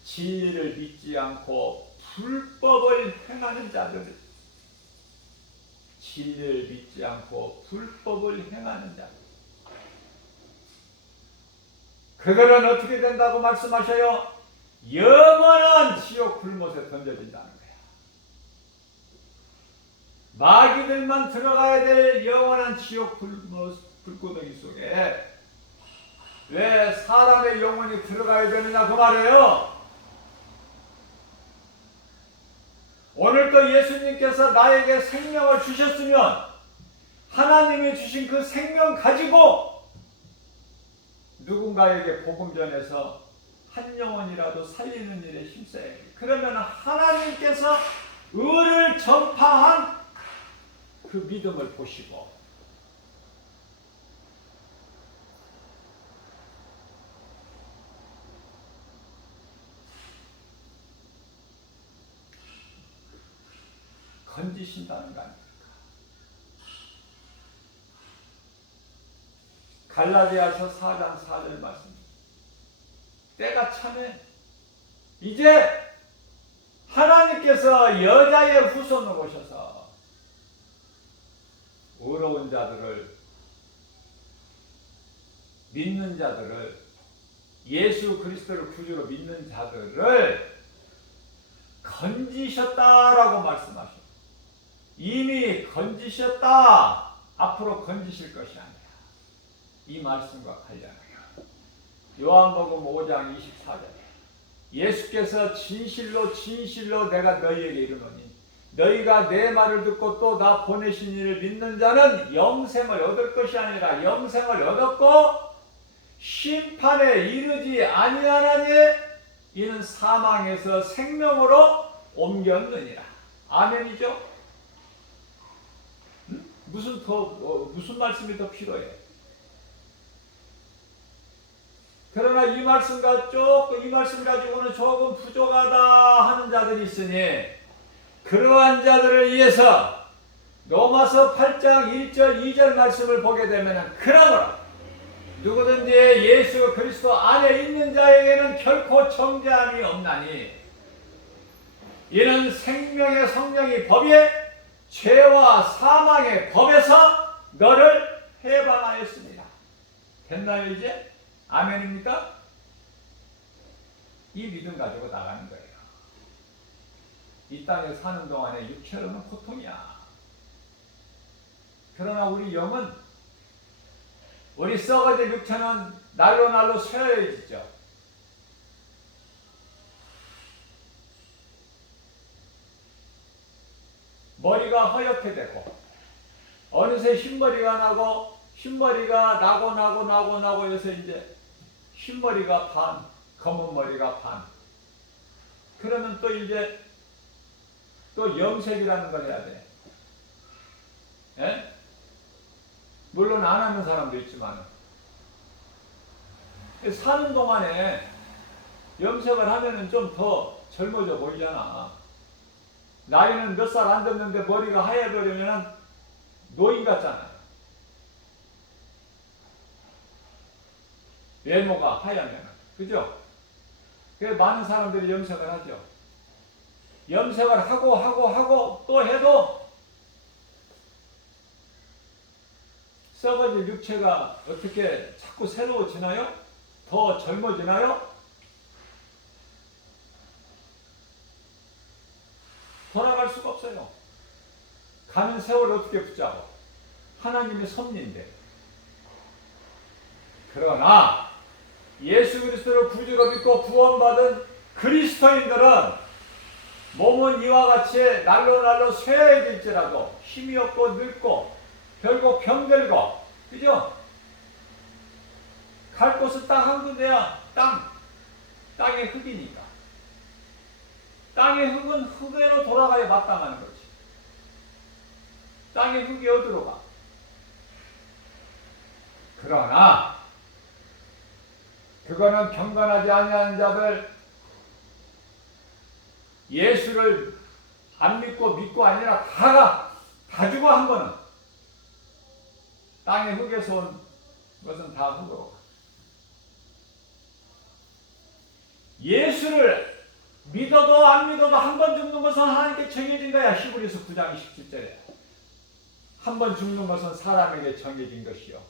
진리를 믿지 않고 불법을 행하는 자들, 진리를 믿지 않고 불법을 행하는 자들, 그들은 어떻게 된다고 말씀하셔요? 영원한 지옥 불못에 던져진다는 거예요. 마귀들만 들어가야 될 영원한 지옥 불구덩이 속에 왜 사람의 영혼이 들어가야 되느냐 그 말이에요. 오늘도 예수님께서 나에게 생명을 주셨으면 하나님이 주신 그 생명 가지고 누군가에게 복음 전해서 한 영혼이라도 살리는 일에 힘써야 해요. 그러면 하나님께서 의를 전파한 그 믿음을 보시고 건지신다는 거 아닙니까? 갈라디아서 4장 4절 말씀. 때가 차네. 이제 하나님께서 여자의 후손으로 오셔서 의로운 자들을, 믿는 자들을, 예수 그리스도를 구주로 믿는 자들을 건지셨다라고 말씀하십니다. 이미 건지셨다. 앞으로 건지실 것이 아니라. 이 말씀과 관련하여 요한복음 5장 24절에 예수께서 진실로 진실로 내가 너희에게 이르노니 너희가 내 말을 듣고 또 나 보내신 이를 믿는 자는 영생을 얻을 것이 아니라 영생을 얻었고 심판에 이르지 아니하나니 이는 사망에서 생명으로 옮겼느니라. 아멘이죠? 무슨 말씀이 더 필요해? 그러나 이 말씀 가지고는 조금 부족하다 하는 자들이 있으니 그러한 자들을 위해서 로마서 8장 1절 2절 말씀을 보게 되면 그러므로 누구든지 예수 그리스도 안에 있는 자에게는 결코 정죄함이 없나니 이는 생명의 성령이 법에 죄와 사망의 법에서 너를 해방하였습니다. 됐나요 이제? 아멘입니까? 이 믿음 가지고 나가는 거예요. 이 땅에 사는 동안에 육체로는 고통이야. 그러나 우리 영은, 우리 썩어질 육체는 날로 쇠해지죠. 머리가 허옇게 되고 어느새 흰머리가 나고 나고 해서 이제 흰머리가 반, 검은 머리가 반. 그러면 또 이제 또 염색이라는 걸 해야 돼. 예? 물론 안 하는 사람도 있지만 사는 동안에 염색을 하면은 좀 더 젊어져 보이잖아. 나이는 몇 살 안 됐는데 머리가 하얘버리면 노인 같잖아. 외모가 하얘면. 그죠? 그래서 많은 사람들이 염색을 하죠. 염색을 하고 또 해도 썩어질 육체가 어떻게 자꾸 새로워지나요? 더 젊어지나요? 돌아갈 수가 없어요. 가는 세월을 어떻게 붙잡아? 하나님의 섭리인데. 그러나 예수 그리스도를 구주로 믿고 구원받은 그리스도인들은 몸은 이와 같이 날로 쇠해질지라도 힘이 없고 늙고 결국 병들고, 그죠? 갈 곳은 딱 한 군데야. 땅의 흙이니까. 땅의 흙은 흙으로 돌아가야 마땅하는 거지. 땅의 흙이 어디로 가? 그러나 그거는 경건하지 아니하는 자들, 예수를 안 믿고 아니라 다 죽어 한 거는 땅의 흙에서 온 것은 다 흙으로 가. 예수를 믿어도 안 믿어도 한 번 죽는 것은 하나님께 정해진 거야. 히브리서 9장 27절에. 한 번 죽는 것은 사람에게 정해진 것이요.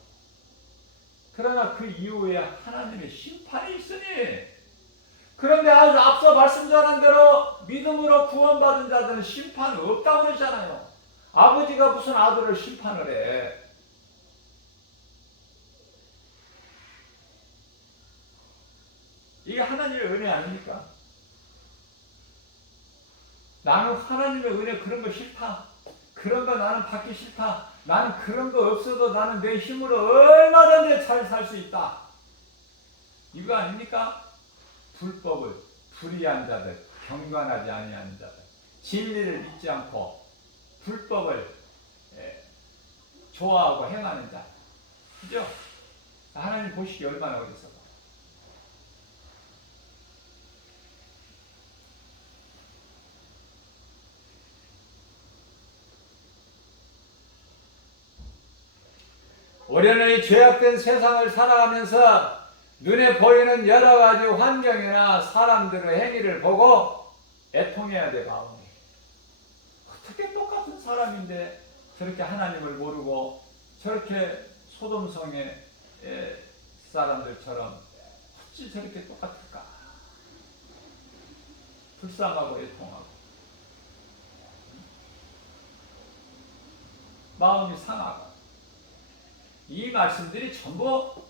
그러나 그 이후에 하나님의 심판이 있으니, 그런데 앞서 말씀 전한 대로 믿음으로 구원받은 자들은 심판 없다고 그러잖아요. 아버지가 무슨 아들을 심판을 해. 이게 하나님의 은혜 아닙니까? 나는 하나님의 은혜 그런 거 싫다. 그런 거 나는 받기 싫다. 나는 그런 거 없어도 나는 내 힘으로 얼마든지 잘 살 수 있다. 이거 아닙니까? 불법을 불의한 자들, 경건하지 아니하는 자들, 진리를 믿지 않고 불법을 좋아하고 행하는 자. 그죠? 하나님 보시기 얼마나 어리석어. 우리는 이 죄악된 세상을 살아가면서 눈에 보이는 여러 가지 환경이나 사람들의 행위를 보고 애통해야 돼, 마음이. 어떻게 똑같은 사람인데 저렇게 하나님을 모르고 저렇게 소돔성의 사람들처럼 어찌 저렇게 똑같을까? 불쌍하고 애통하고 마음이 상하고. 이 말씀들이 전부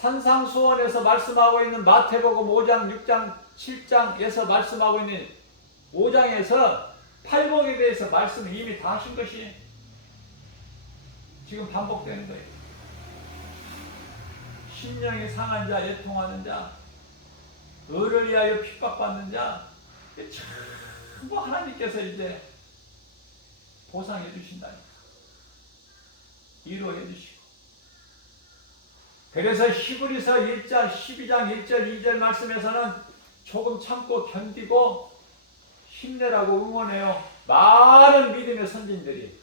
산상수원에서 말씀하고 있는 마태복음 5장, 6장, 7장에서 말씀하고 있는 5장에서 팔복에 대해서 말씀을 이미 다 하신 것이 지금 반복되는 거예요. 심령이 상한 자, 애통하는 자, 의를 위하여 핍박받는 자, 전부 하나님께서 이제 보상해 주신다니까. 위로해 주시고. 그래서 히브리서 1장 12장 1절 2절 말씀에서는 조금 참고 견디고 힘내라고 응원해요. 많은 믿음의 선진들이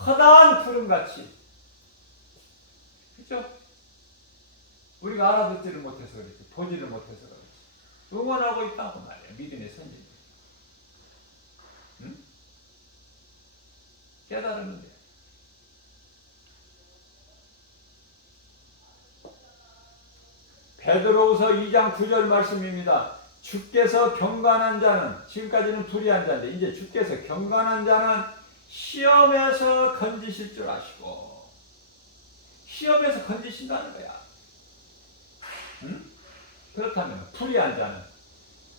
허다한 구름같이, 그죠? 우리가 알아듣지를 못해서 그렇지, 보지를 못해서 그렇지 응원하고 있다고 말이에요. 믿음의 선진들. 응? 깨달으면 돼요. 베드로후서 2장 9절 말씀입니다. 주께서 경건한 자는, 지금까지는 불의한 자인데 이제 주께서 경건한 자는 시험에서 건지실 줄 아시고, 시험에서 건지신다는 거야. 응? 그렇다면 불의한 자는,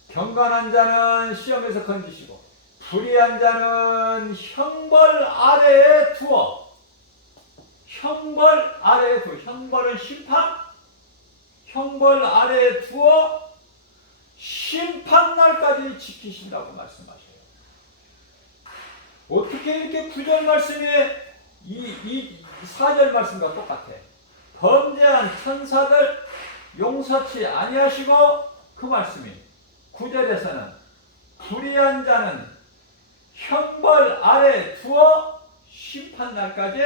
경건한 자는 시험에서 건지시고 불의한 자는 형벌 아래에 두어, 형벌 아래에 두어, 형벌은 심판, 형벌 아래에 두어 심판날까지 지키신다고 말씀하셔요. 어떻게 이렇게 9절 말씀이 이 4절 말씀과 똑같아? 범죄한 천사들 용서치 아니하시고, 그 말씀이 9절에서는 불의한 자는 형벌 아래 두어 심판날까지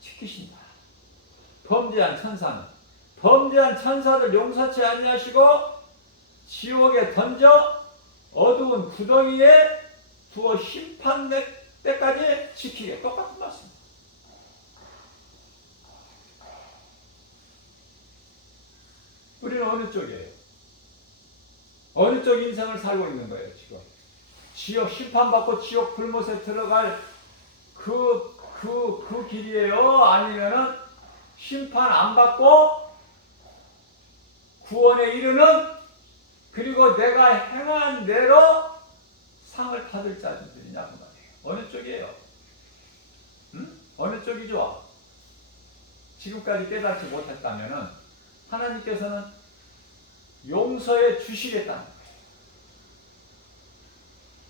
지키신다. 범죄한 천사는, 범죄한 천사들 용서치 아니하시고 지옥에 던져 어두운 구덩이에 두어 심판 때까지 지키게. 똑같은 말씀. 우리는 어느 쪽이에요? 어느 쪽 인생을 살고 있는 거예요, 지금? 지옥, 심판받고 지옥 불못에 들어갈 그 길이에요? 아니면은 심판 안 받고 구원에 이르는, 그리고 내가 행한 대로 상을 받을 자들이냐고 말이에요. 어느 쪽이에요? 응? 어느 쪽이 좋아? 지금까지 깨닫지 못했다면은 하나님께서는 용서해 주시겠다는 거예요.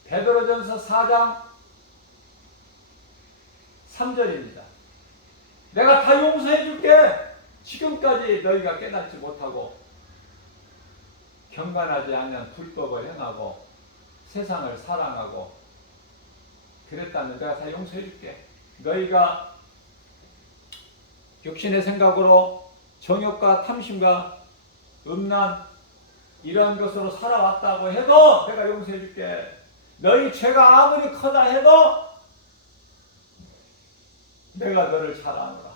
베드로전서 4장 3절입니다. 내가 다 용서해 줄게. 지금까지 너희가 깨닫지 못하고 경건하지 않는 불법을 행하고 세상을 사랑하고 그랬다면 내가 다 용서해 줄게. 너희가 육신의 생각으로 정욕과 탐심과 음란 이런 것으로 살아왔다고 해도 내가 용서해 줄게. 너희 죄가 아무리 크다 해도 내가 너를 잘 아노라.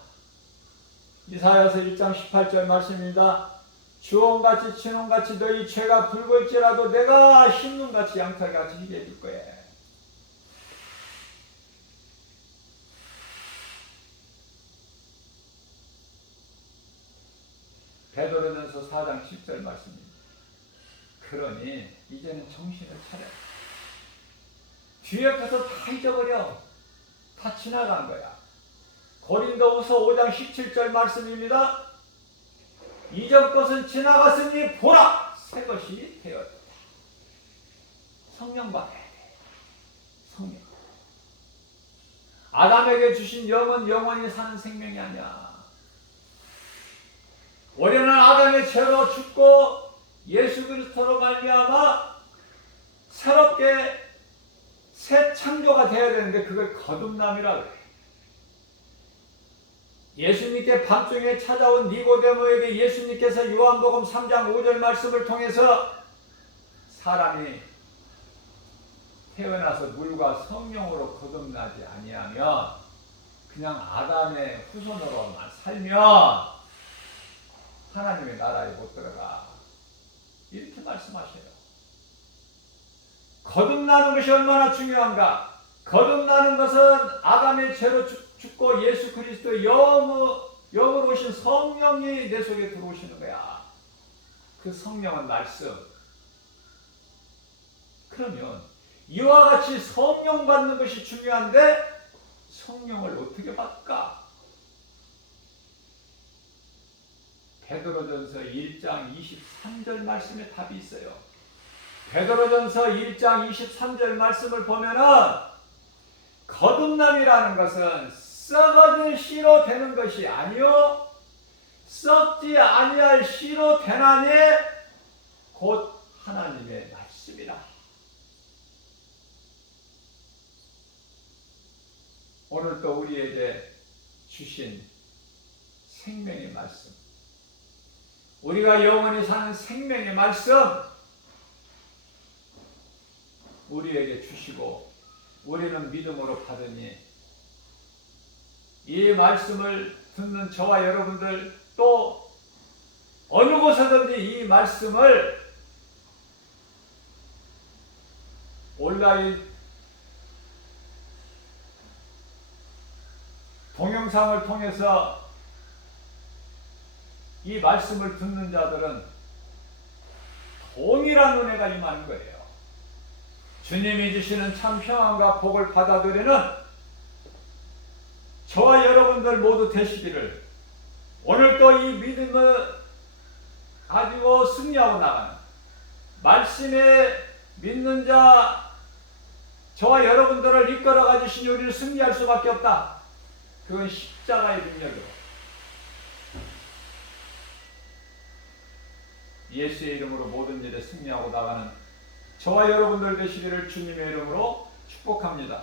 이사야서 1장 18절 말씀입니다. 주홍같이 진홍같이 너희 죄가 붉을지라도 내가 흰눈같이 양털같이 희게 해줄 거야. 베드로전서 4장 10절 말씀입니다. 그러니 이제는 정신을 차려. 뒤에 것을 다 잊어버려. 다 지나간 거야. 고린도후서 5장 17절 말씀입니다. 이전 것은 지나갔으니 보라, 새 것이 되었다. 성령 받아야 돼. 성령. 아담에게 주신 영은 영원히 사는 생명이 아니야. 우리는 아담의 죄로 죽고 예수 그리스도로 말미암아 새롭게 새 창조가 되어야 되는데 그걸 거듭남이라고 해. 예수님께 밤중에 찾아온 니고데모에게 예수님께서 요한복음 3장 5절 말씀을 통해서 사람이 태어나서 물과 성령으로 거듭나지 아니하면 그냥 아담의 후손으로만 살면 하나님의 나라에 못 들어가. 이렇게 말씀하셔요. 거듭나는 것이 얼마나 중요한가? 거듭나는 것은 아담의 죄로 죽고 예수 그리스도의 영으로 오신 성령이 내 속에 들어오시는 거야. 그 성령은 말씀. 그러면 이와 같이 성령 받는 것이 중요한데 성령을 어떻게 받까? 베드로전서 1장 23절 말씀에 답이 있어요. 베드로전서 1장 23절 말씀을 보면은 거듭남이라는 것은 썩어진 씨로 되는 것이 아니요 썩지 아니할 씨로 되나니 곧 하나님의 말씀이라. 오늘 또 우리에게 주신 생명의 말씀, 우리가 영원히 사는 생명의 말씀 우리에게 주시고 우리는 믿음으로 받으니 이 말씀을 듣는 저와 여러분들 또 어느 곳에든지 이 말씀을 온라인 동영상을 통해서 이 말씀을 듣는 자들은 동일한 은혜가 임하는 거예요. 주님이 주시는 참 평안과 복을 받아들이는 저와 여러분들 모두 되시기를, 오늘 또 이 믿음을 가지고 승리하고 나가는 말씀에 믿는 자 저와 여러분들을 이끌어 가주신 우리를 승리할 수밖에 없다. 그건 십자가의 능력으로 예수의 이름으로 모든 일에 승리하고 나가는 저와 여러분들 되시기를 주님의 이름으로 축복합니다.